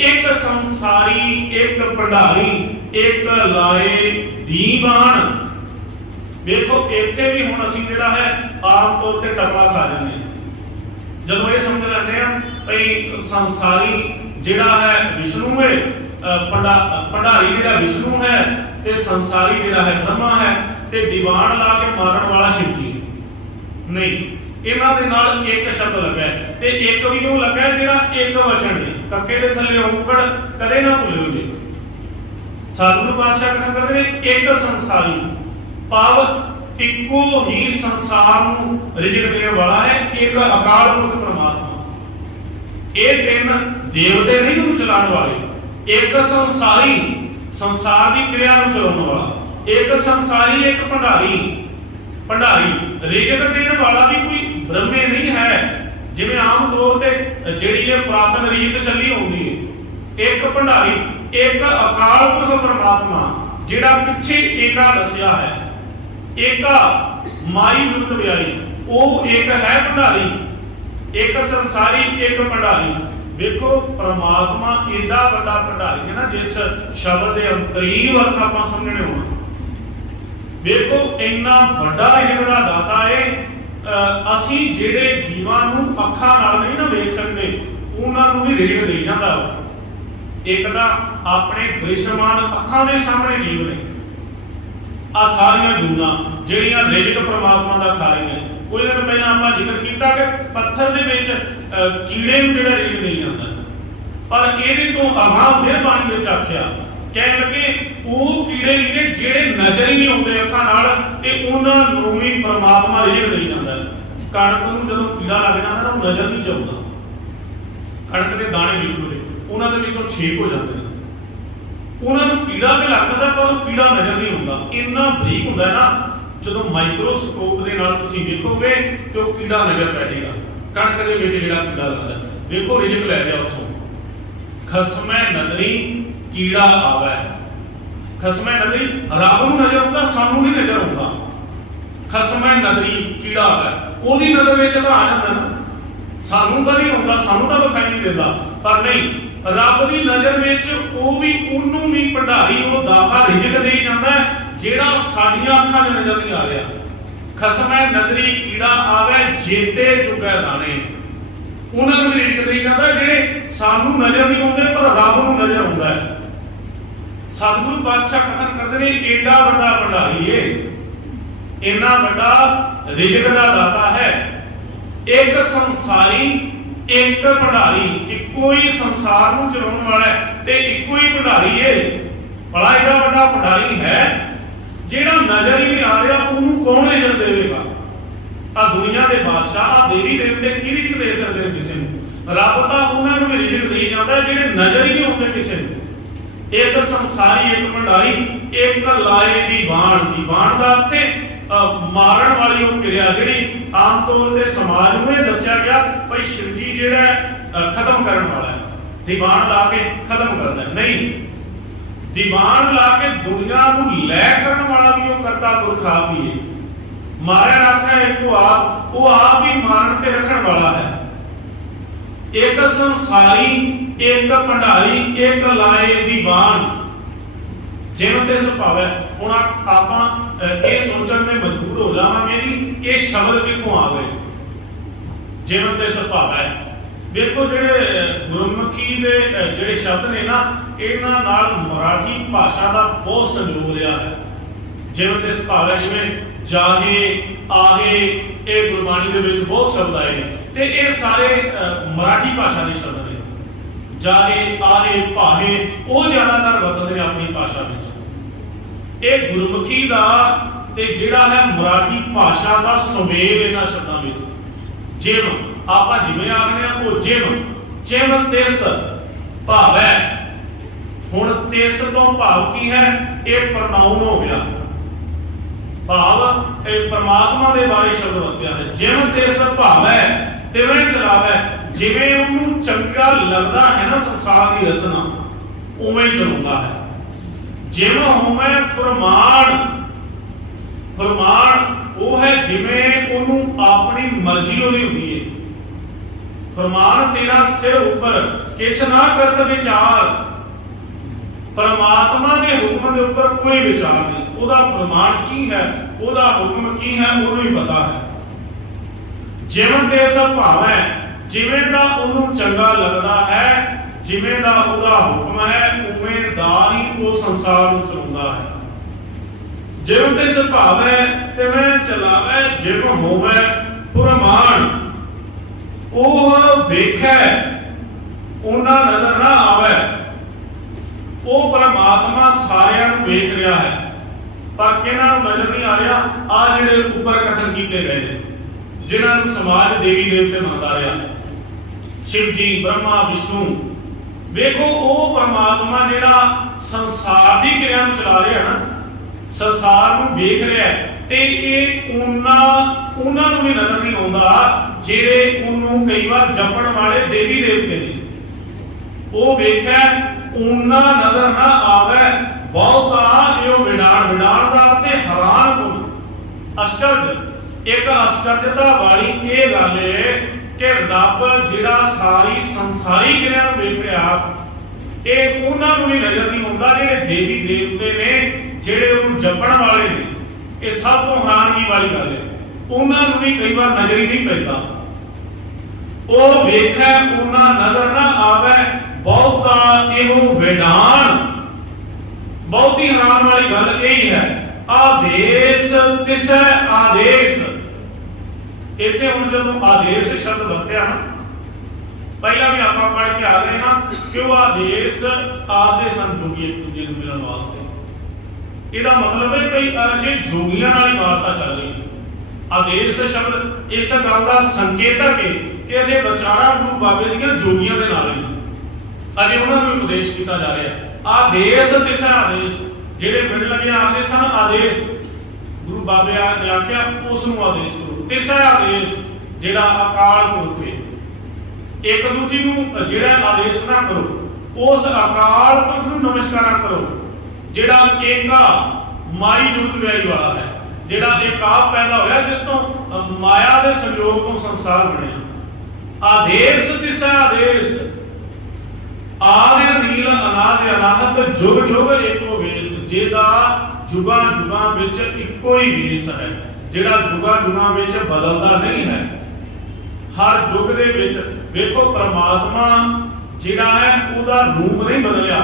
एक संसारी, एक भंडारी, एक लाए दीवान। देखो इत्थे भी हुण असीं जिहड़ा है आम तौर ते टप्पा खा जांदे जदों ये समझ लैंदे आ भई संसारी जिहड़ा है विष्णु है, भंडारी जिहड़ा विष्णु है ते संसारी जिहड़ा है ब्रह्मा है, ते दीवान ला के मारन वाला शिव जी। नहीं, इन्हां दे नाल एक शब्द लगा है ते एक भी नूं लगा है जिहड़ा एक वचन है, कक्के दे थल्ले औंकड़ कदे ना भुल्लिओ जी। सतगुरु पातशाह कहना करदे ने एक संसारी भाव इक्को ही संसार नूं रिजक देने वाला है एक अकाल पुरख परमात्मा। ये तीन देवते नहीं नूं चलाने वाले, एक संसारी संसार की क्रिया नूं चलाने वाला, एक संसारी एक भंडारी। भंडारी रिजक देने वाला भी कोई ब्रह्मे नहीं है जिवें आम तौर ते जिहड़ी ये पुरातन रीत चली आउंदी है। एक भंडारी, एक अकाल पुरख परमात्मा जिहड़ा पिछे एका दसिया है, एका माई जुगत व्याई, वो एक है भंडारी, एक संसारी एक भंडारी। देखो परमात्मा एडा वड्डा भंडारी है ना, जिस शब्द के अंतरीव अर्थ आप समझने हो। देखो इन्ना वड्डा रिजक दा दाता है, असी जिहड़े जीवां नूं अखां नाल नहीं ना वेख सकते, उन्हां नूं भी रिजक दे जांदा। एक तां अपने दृश्यमान अखां दे सामने जीव ने, आ सारियां जूनां जिहड़ियां रिजक परमात्मा दा खा रही हैं। कोई दिन पहले आप जिक्र किया कि पत्थर के कीड़े जो रिजक नहीं आता, पर ये तो अगाह फिर पानी में आख्या कह लगे वो कीड़े ने जेड़े नजर ही नहीं आते अखा नाल, उन्होंने भी परमात्मा रिजक नहीं जाता। कणक में जो कीड़ा लग जाता ना, नजर नहीं चाहता, कणक के दाने बिल्कुल उन्होंने छेक हो जाते हैं, उन्होंने कीड़ा तो लग जाता पर कीड़ा नजर नहीं आता। इन्ना बरीक होंगे ना, जो माइक्रोस्कोप के नाल तुसीं देखोगे तो कीड़ा नजर पैगा। कणक के विच जिहड़ा कीड़ा लगदा, देखो रिजक लै गया उत्थों, खसमै नदरी कीड़ा आवे। खसमै नदरी रब नूं नजर आउंदा, सानूं नहीं नजर आउंदा। खसमै नदरी कीड़ा आवे, ओहदी नजर विच आ जांदा ना, सानूं तां नहीं आउंदा, सानूं तां विखाई नहीं दिंदा, पर नहीं रब दी नजर विच ओह भी उहनूं भी भंडारी ओह दाता रिजक देई जांदा है जेड़ा साडियां अखां 'ਚ नजर नहीं आ रहा। खसमै नदरी कीड़ा आवे जेते चुकै दाने, उन्हां नूं भी रिजक देई जांदा जेड़े सानूं नजर नहीं आउंदे पर रब नूं नजर आउंदा है। सतगुरु पातशाह कथन करदे ने एडा वड्डा भंडारी है, इन्ना वड्डा रिजक दा दाता है, एक संसारी एक भंडारी, इक्को ही संसार नूं चलाउण वाला है ते इक्को ही भंडारी है। बड़ा एडा वड्डा भंडारी है जेड़ा नजर ही नहीं आ रहा, उन्होंने कौन रिजक देगा? आ दुनिया के बादशाह, आ देवी देवते की रिजक दे सकते हैं किसी को? रब तो उन्होंने भी रिजक दे जाता है जेड़े नजर ही नहीं आते किसी को। एक संसारी एक भंडारी एक लाए दीवान, दीवान का अर्थ मारन वाली वो क्रिया जी आम तौर पर समाज में दसिया गया भाई शिव जी जो खत्म करने वाला है, दीवान ला के खत्म करना है, नहीं दीवान ला के दुनिया को लै करने वाला भी वो करता पुरख आप ही है। मारे रखा है एक आप, वो आप ही मारन के रखने वाला है। एक संसारी एक भंडारी एक लाए दीवान, जिन ते सुभाव है। हुण आपां ये सोचण ते मजबूर हो जावांगे कि ये शब्द कित्थों आ गए, जिन ते सुभाव है। देखो जिहड़े गुरमुखी दे जिहड़े शब्द ने ना, इन्हां नाल मराठी भाषा का बहुत संयोग रहा है। जिन ते सुभाव है, जिवें जाहे आहे, ये गुरबाणी दे विच बहुत शब्द आए हैं ते ये सारे मराठी भाषा के शब्द ने। जाहे आहे भाहे वो ज्यादातर वरतदे अपनी भाषा में। ये गुरमुखी का ते जिहड़ा है मराठी भाषा का सुमेल इन्हां शब्दां विच। जिम आपां जिवें आखदे हां वो जिम तिस भावै। हुण तिस तो भाव की है, ये प्रनाउन हो गया, भाव परमात्मा के बारे शब्द वरत्या है। जिम तिस भावै तिवें चलावै, जिवें उहनूं चंगा लगदा है ना संसार की रचना, उवें चलाउंदा है। जिम होवे प्रमाण, प्रमाण वो है जिवें उहनूं अपनी मर्जी होनी हुंदी है। प्रमाण तेरा सिर ऊपर किछ ना करत विचार, परमात्मा के हुक्म के ऊपर कोई विचार नहीं। ओदा प्रमाण की है, ओदा हुक्म की है, उहनूं ही पता है। जिवें ते सुभाव है, जिवें दा उहनूं चंगा लगदा है, जिवें दा ओदा हुक्म है, उवें दा ही वो संसार नूं चलाउंदा है। जिवें ते सुभाव है तिवें चलावे, जिवें होवे प्रमाण ओह वेखै उन्ना नजर ना आवे। वो परमात्मा सारियां नूं वेख रहा है पर किहनां नूं नजर नहीं आ रहा। आ जिहड़े ऊपर कथन कीते गए ने, जिन्हां नूं समाज देवी देवते मनदा रहा, शिव जी ब्रह्मा विष्णु, देखो वो परमात्मा जिहड़ा संसार की क्रिया नूं चला रहा है ना, संसार नूं वेख रहा है, ते ये उन्हां नूं भी नजर नहीं आउंदा जिहड़े उहनूं कई बार जपण वाले देवी देवते ने। वो वेखै उन्ना नजर ना आवे, बहुता यो विडाण, विडाण दा ते हैरान होना, आश्चर्य। एक आश्चर्यता वाली ये गल है कि रब जिहड़ा सारी संसारी क्रिया नूं वेख रहा, ये उन्हां नूं भी नज़र नहीं आउंदा जिहड़े देवी देवते ने, जिहड़े उहनूं जपण वाले ने। ये सब तो हैरानगी वाली गल है, उन्हां नूं भी कई बार नज़र ही नहीं पैंदा। वो वेखै उन्हां नज़र ना आवे, बहुता इहो विधान, बहुत ही हैरान वाली गल यही है। आदेश तिसै आदेश, इत्थे हुण जदों आदेश शब्द वरत्या ना, पहला भी आप पढ़ के आ गए हाँ कि वह आदेश आपदे सन जोगी एक दूजे नूं मिलण वास्ते। इसदा मतलब है भाई जे जोगियां नाल ही वार्ता चल रही है। आदेश शब्द इस गल का संकेतक है कि अजे विचारा गुरु बाबे दीयां जोगियां दे नाल ने, अजे उन्हां नूं उपदेश किया जा रहा है। आदेश तिसै आदेश, जिहड़े मिल लगे आखदे सन आदेश, गुरु बाबे ने आख्या उस नूं आदेश करो। तिसै आदेश जिहड़ा अकाल पुरख है, एक दूजे नूं जिहड़ा आदेश ना करो, उस अकाल पुरख नूं नमस्कार करो जिहड़ा एका माई जुगत व्याई वाला है, जिहड़ा एक आप पैदा होया जिस तो माया के संयोग तो संसार बनिया। आदेश तिसै आदेश, आदि नील अनादि अनाहत जुग जुग एको वेश, जिहदा जुगां जुगां विच इक्को ही वेश है, जिहड़ा जुगां जुगां विच बदलदा नहीं है। हर युग दे विच वेखो परमात्मा जिहड़ा है उहदा रूप नहीं बदलिया।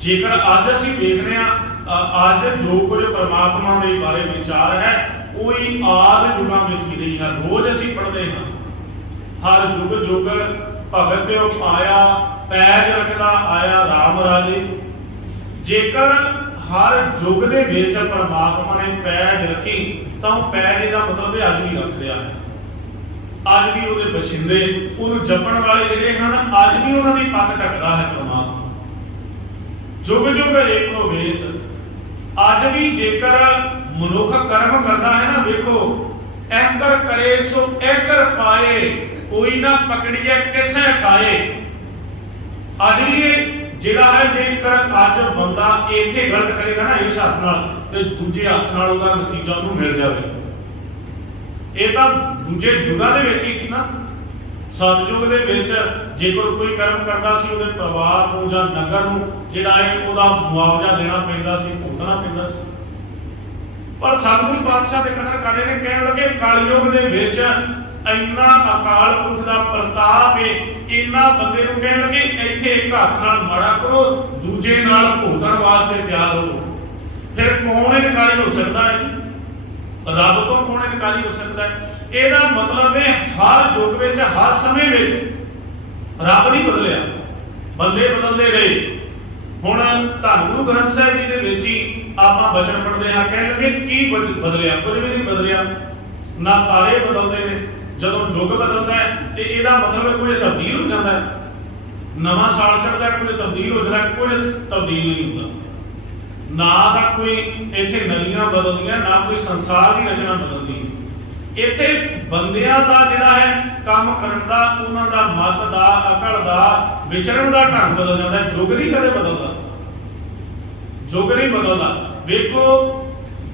जेकर अज असीं देखने अज जो कुछ परमात्मा के बारे विचार है वही आदि युगां विच भी नहीं है। रोज असीं पढ़दे हां, हर युग युग भगत आया पैज रखदा आया राम राजे। जेकर हर युग दे विच परमात्मा ने पैज रखी तो पैज का मतलब है अज भी रख रहा है, अज भी उहदे बशिंदे उहनूं जपण वाले जिहड़े हन अज भी उहनां दी पग ढकदा है परमात्मा। जुग जुग एको वेश, अज भी जेकर मनुख कर्म करता है ना, देखो एकर करे सो एकर पाए, कोई ना पकड़िए किसे काए। अज भी जिहड़ा है जेकर अज बंदा इत्थे गलत करेगा ना इस हाथ नाल ते दूजे हाथ नाल उहदा नतीजा उहनूं मिल जावे। ਇਹ ਤਾਂ ਦੂਜੇ ਯੁੱਗਾਂ ਦੇ ਵਿੱਚ ਹੀ ਸੀ ਨਾ। ਸਤਿਯੁਗ ਦੇ ਵਿੱਚ ਜੇਕਰ ਕੋਈ ਕਰਮ ਕਰਦਾ ਸੀ ਉਹਦੇ ਪਰਿਵਾਰ ਨੂੰ ਜਾਂ ਨਗਰ ਨੂੰ ਜਿਹੜਾ ਹੈ ਉਹਦਾ ਮੁਆਵਜ਼ਾ ਦੇਣਾ ਪੈਂਦਾ ਸੀ, ਭੁਗਤਣਾ ਪੈਂਦਾ ਸੀ। ਪਰ ਸਤਿਗੁਰੂ ਪਾਤਸ਼ਾਹ ਦੇ ਕਦਰ ਕਰ ਰਹੇ ਨੇ, ਕਹਿਣ ਲੱਗੇ ਕਲਯੁਗ ਦੇ ਵਿੱਚ ਇੰਨਾ ਅਕਾਲ ਪੁਰਖ ਦਾ ਪ੍ਰਤਾਪ ਹੈ, ਇੰਨਾ ਬੰਦੇ ਨੂੰ ਕਹਿਣ ਲੱਗੇ ਇੱਥੇ ਇੱਕ ਹੱਥ ਨਾਲ ਮਾੜਾ ਕਰੋ, ਦੂਜੇ ਨਾਲ ਭੁਗਤਣ ਵਾਸਤੇ ਤਿਆਰ ਹੋ। ਫਿਰ ਕੌਣ ਇਨਕਾਰੀ ਹੋ ਸਕਦਾ ਹੈ? रब तो कौन इनकारी हो सकता है? ਇਹਦਾ मतलब है हर युग ਵਿੱਚ हर समय ਵਿੱਚ ਰੱਬ ਨਹੀਂ ਬਦਲਿਆ, ਬੰਦੇ ਬਦਲਦੇ ਰਹੇ। ਹੁਣ ਧੰਨ ਗੁਰੂ ਗ੍ਰੰਥ ਸਾਹਿਬ ਜੀ ਦੇ ਵਿੱਚ ਹੀ ਆਪਾਂ ਬਚਨ ਪੜ੍ਹਦੇ ਹਾਂ, ਕਹਿ ਲਗੇ ਕੀ ਬਦਲਿਆ? ਕੁਝ ਵੀ ਨਹੀਂ ਬਦਲਿਆ। ਨਾ ਤਾਰੇ ਬਦਲਦੇ ਨੇ, ਜਦੋਂ ਯੁੱਗ ਬਦਲਦਾ ਹੈ ਤੇ ਇਹਦਾ ਮਤਲਬ ਕੋਈ ਤਬਦੀਲ ਹੋ ਜਾਂਦਾ ਹੈ। ਨਵਾਂ ਸਾਲ ਚੜ੍ਹਦਾ ਕੋਈ ਤਬਦੀਲ ਹੋ ਜਾਂਦਾ, ਕੋਈ ਤਬਦੀਲ ਨਹੀਂ ਹੁੰਦਾ। ना दा कोई इत्थे नदियां बदलदियां, ना कोई संसार की रचना बदलदी। इत्थे बंदियां दा जिहड़ा है काम करन दा, उन्हां दा मत दा, अकल दा, विचरण दा ढंग बदल जाता है। युग नहीं कदे बदलदा, युग नहीं बदलदा। वेखो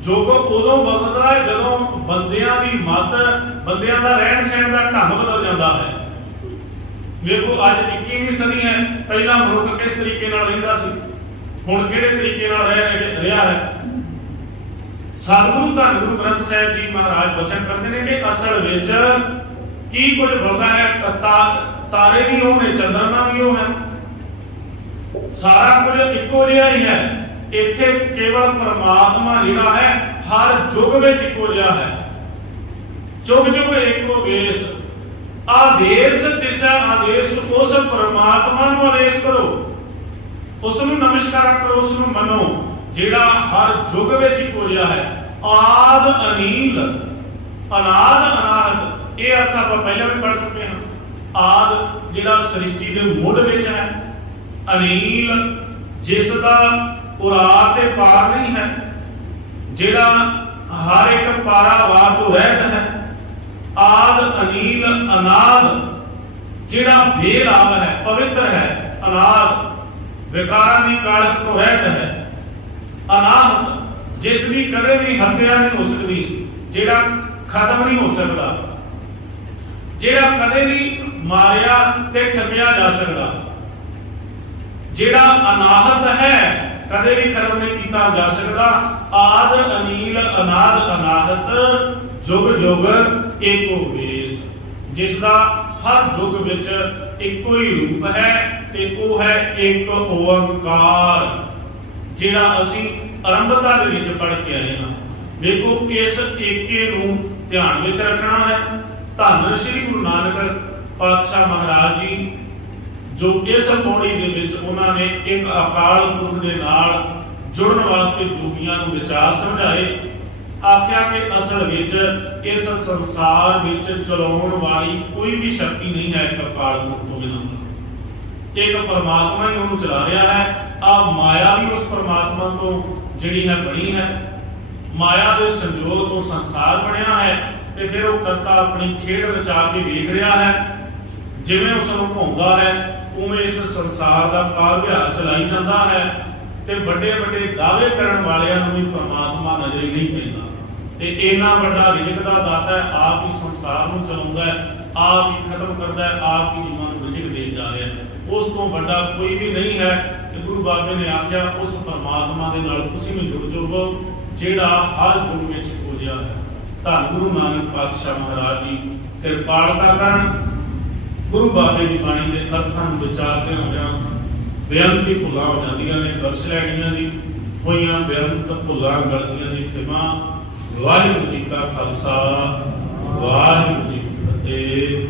युग उदों बदलदा है जदों बंदियां दी मत, बंदियां दा रहन सहन दा ढंग बदल जाता है। वेखो अज 21वीं सदी है, पहला मनुख किस तरीके नाल रहिंदा सी, ਹੁਣ ਕਿਹੜੇ ਤਰੀਕੇ ਨਾਲ ਰਹਿ ਰਿਹਾ ਹੈ। ਸਤਿਗੁਰੂ ਧੰਨ ਗੁਰੂ ਗ੍ਰੰਥ ਸਾਹਿਬ ਜੀ ਮਹਾਰਾਜ ਬਚਨ ਕਰਦੇ ਨੇ ਕਿ ਅਸਲ ਵਿੱਚ ਕੀ ਕੁਝ ਬੋਲਦਾ ਹੈ। ਤਾਰੇ ਵੀ ਉਹ ਨੇ, ਚੰਦਰਮਾ ਵੀ ਉਹ ਹੈ, ਸਾਰਾ ਕੁਝ ਇੱਕੋ ਜਿਹਾ ਹੀ ਹੈ। ਇੱਥੇ ਕੇਵਲ ਪਰਮਾਤਮਾ ਜਿਹੜਾ ਹੈ ਹਰ ਯੁੱਗ ਵਿੱਚ ਇੱਕੋ ਜਿਹਾ ਹੈ। ਯੁੱਗ ਯੁੱਗ ਇੱਕੋ ਵੇਸ, ਆਦੇਸ਼ ਤਿਸੈ ਆਦੇਸ਼, ਉਸ ਪਰਮਾਤਮਾ ਨੂੰ ਆਦੇਸ਼ ਕਰੋ, ਉਸ ਨੂੰ ਨਮਸਕਾਰ ਕਰੋ, ਉਸ ਨੂੰ ਮੰਨੋ ਜਿਹੜਾ ਹਰ ਯੁੱਗ ਵਿੱਚ ਇੱਕੋ ਜਿਹਾ ਹੈ। ਆਦ ਅਨੀਲ ਅਨਾਦ ਅਨਾਹਤ, ਇਹ ਅਰਥ ਆਪਾਂ ਪਹਿਲਾਂ ਵੀ ਪੜ੍ਹ ਚੁੱਕੇ ਹਾਂ। ਆਦ ਜਿਹੜਾ ਸ੍ਰਿਸ਼ਟੀ ਦੇ ਮੁੱਢ ਵਿੱਚ ਹੈ, ਅਨੀਲ ਜਿਸ ਦਾ ਉਰਾਤ ਤੇ ਪਾਰ ਨਹੀਂ ਹੈ, ਜਿਹੜਾ ਹਰ ਇੱਕ ਪਾਰਾਵਾਰ ਤੋਂ ਰਹਿਤ ਹੈ। ਆਦ ਅਨੀਲ ਅਨਾਦ ਜਿਹੜਾ ਬੇਲਾਭ ਹੈ, ਪਵਿੱਤਰ ਹੈ। ਅਨਾਦ विकारां दी कालख तो रहत है। अनाहत जिस दी कदे भी हत्या नहीं हो सकती, जेड़ा खत्म नहीं हो सकता। ਜਿਹੜਾ ਕਦੇ ਨਹੀਂ ਮਾਰਿਆ ਤੇ ਠੱਗਿਆ ਜਾ ਸਕਦਾ, ਜਿਹੜਾ ਅਨਾਹਤ ਹੈ ਕਦੇ ਵੀ ਖਤਮ ਨਹੀਂ ਕੀਤਾ ਜਾ ਸਕਦਾ। ਆਦ ਅਨੀਲ ਅਨਾਦ ਅਨਾਹਤ ਜੁਗ ਜੁਗ ਏਕੋ ਵੇਸ, ਜਿਸ ਦਾ ਹਰ ਯੁੱਗ ਵਿੱਚ ਇੱਕੋ ਹੀ ਰੂਪ ਹੈ ਤੇ ਉਹ ਹੈ ਇੱਕ ਓੰਕਾਰ, ਜਿਹੜਾ ਅਸੀਂ ਆਰੰਭਤਾ ਦੇ ਵਿੱਚ ਪੜ੍ਹ ਕੇ ਆਏ ਹਾਂ। ਦੇਖੋ ਇਸ ਏਕੇ ਨੂੰ ਧਿਆਨ ਵਿੱਚ ਰੱਖਣਾ ਹੈ। ਧੰਨ ਸ੍ਰੀ ਗੁਰੂ ਨਾਨਕ ਪਾਤਸ਼ਾਹ ਮਹਾਰਾਜ ਜੀ ਜੋ ਇਸ ਪੌੜੀ ਦੇ ਵਿੱਚ ਉਹਨਾਂ ਨੇ ਇੱਕ ਅਕਾਲ ਪੁਰਖ ਦੇ ਨਾਲ ਜੁੜਨ ਵਾਸਤੇ ਜੋਗੀਆਂ ਨੂੰ ਵਿਚਾਰ ਸਮਝਾਏ। ਆਖਿਆ ਕਿ ਅਸਲ ਵਿੱਚ ਇਸ ਸੰਸਾਰ ਵਿੱਚ ਚਲਾਉਣ ਵਾਲੀ ਕੋਈ ਵੀ ਸ਼ਕਤੀ ਨਹੀਂ ਹੈ ਇੱਕ ਅਕਾਲ ਪੁਰਖ ਤੋਂ ਬਿਨਾਂ, ਇੱਕ ਪਰਮਾਤਮਾ ਹੀ ਉਹਨੂੰ ਚਲਾ ਰਿਹਾ ਹੈ। ਆ ਮਾਇਆ ਵੀ ਉਸ ਪਰਮਾਤਮਾ ਤੋਂ ਜਿਹੜੀ ਹੈ ਬਣੀ ਹੈ, ਮਾਇਆ ਦੇ ਸੰਜੋਗ ਤੋਂ ਸੰਸਾਰ ਬਣਿਆ ਹੈ ਤੇ ਫਿਰ ਉਹ ਕਰਤਾ ਆਪਣੀ ਖੇਡ ਰਚਾ ਕੇ ਵੇਖ ਰਿਹਾ ਹੈ। ਜਿਵੇਂ ਉਸ ਨੂੰ ਭਾਉਂਦਾ ਹੈ ਉਵੇਂ ਇਸ ਸੰਸਾਰ ਦਾ ਕਾਲ ਵਿਹਾਰ ਚਲਾਈ ਜਾਂਦਾ ਹੈ ਤੇ ਵੱਡੇ ਵੱਡੇ ਦਾਅਵੇ ਕਰਨ ਵਾਲਿਆਂ ਨੂੰ ਵੀ ਪਰਮਾਤਮਾ ਨਜ਼ਰ ਨਹੀਂ ਪੈਂਦਾ। ਤੇ ਇੰਨਾ ਵੱਡਾ ਰਿਜ਼ਕ ਦਾ ਦਾਤਾ ਹੈ, ਆਪ ਹੀ ਸੰਸਾਰ ਨੂੰ ਚਲਾਉਂਦਾ ਹੈ, ਆਪ ਹੀ ਖਤਮ ਕਰਦਾ ਹੈ, ਆਪ ਹੀ ਜੀਵਾਂ ਨੂੰ ਰਿਜ਼ਕ ਦੇ ਜਾ ਰਿਹਾ ਹੈ। ਉਸ ਤੋਂ ਵੱਡਾ ਕੋਈ ਵੀ ਨਹੀਂ ਹੈ। ਤੇ ਗੁਰੂ ਬਾਬੇ ਨੇ ਆਖਿਆ ਉਸ ਪਰਮਾਤਮਾ ਦੇ ਨਾਲ ਤੁਸੀਂ ਵੀ ਜੁੜ ਜਾਓ ਜਿਹੜਾ ਹਰ ਯੁੱਗ ਵਿੱਚ ਖੋਜਿਆ ਹੈ। ਧੰਨ ਗੁਰੂ ਨਾਨਕ ਪਾਤਸ਼ਾਹ ਮਹਾਰਾਜ ਜੀ ਕਿਰਪਾਲਤਾ ਕਰਨ। ਗੁਰੂ ਬਾਬੇ ਦੀ ਬਾਣੀ ਦੇ ਅਰਥਾਂ ਨੂੰ ਵਿਚਾਰਦੇ ਹੋਇਆਂ ਬੇਅੰਤੀ ਭੁੱਲਾਂ ਹੋ ਜਾਂਦੀਆਂ ਨੇ, ਬਖਸ਼ ਲੈਣੀਆਂ ਦੀ ਹੋਈਆਂ ਬੇਅੰਤ ਭੁੱਲਾਂ ਗਲਤੀਆਂ ਦੀ ਖਿਮਾ। ਵਾਹਿਗੁਰੂ ਜੀ ਕਾ ਖਾਲਸਾ, ਵਾਹਿਗੁਰੂ ਜੀ ਕੀ ਫਤਿਹ।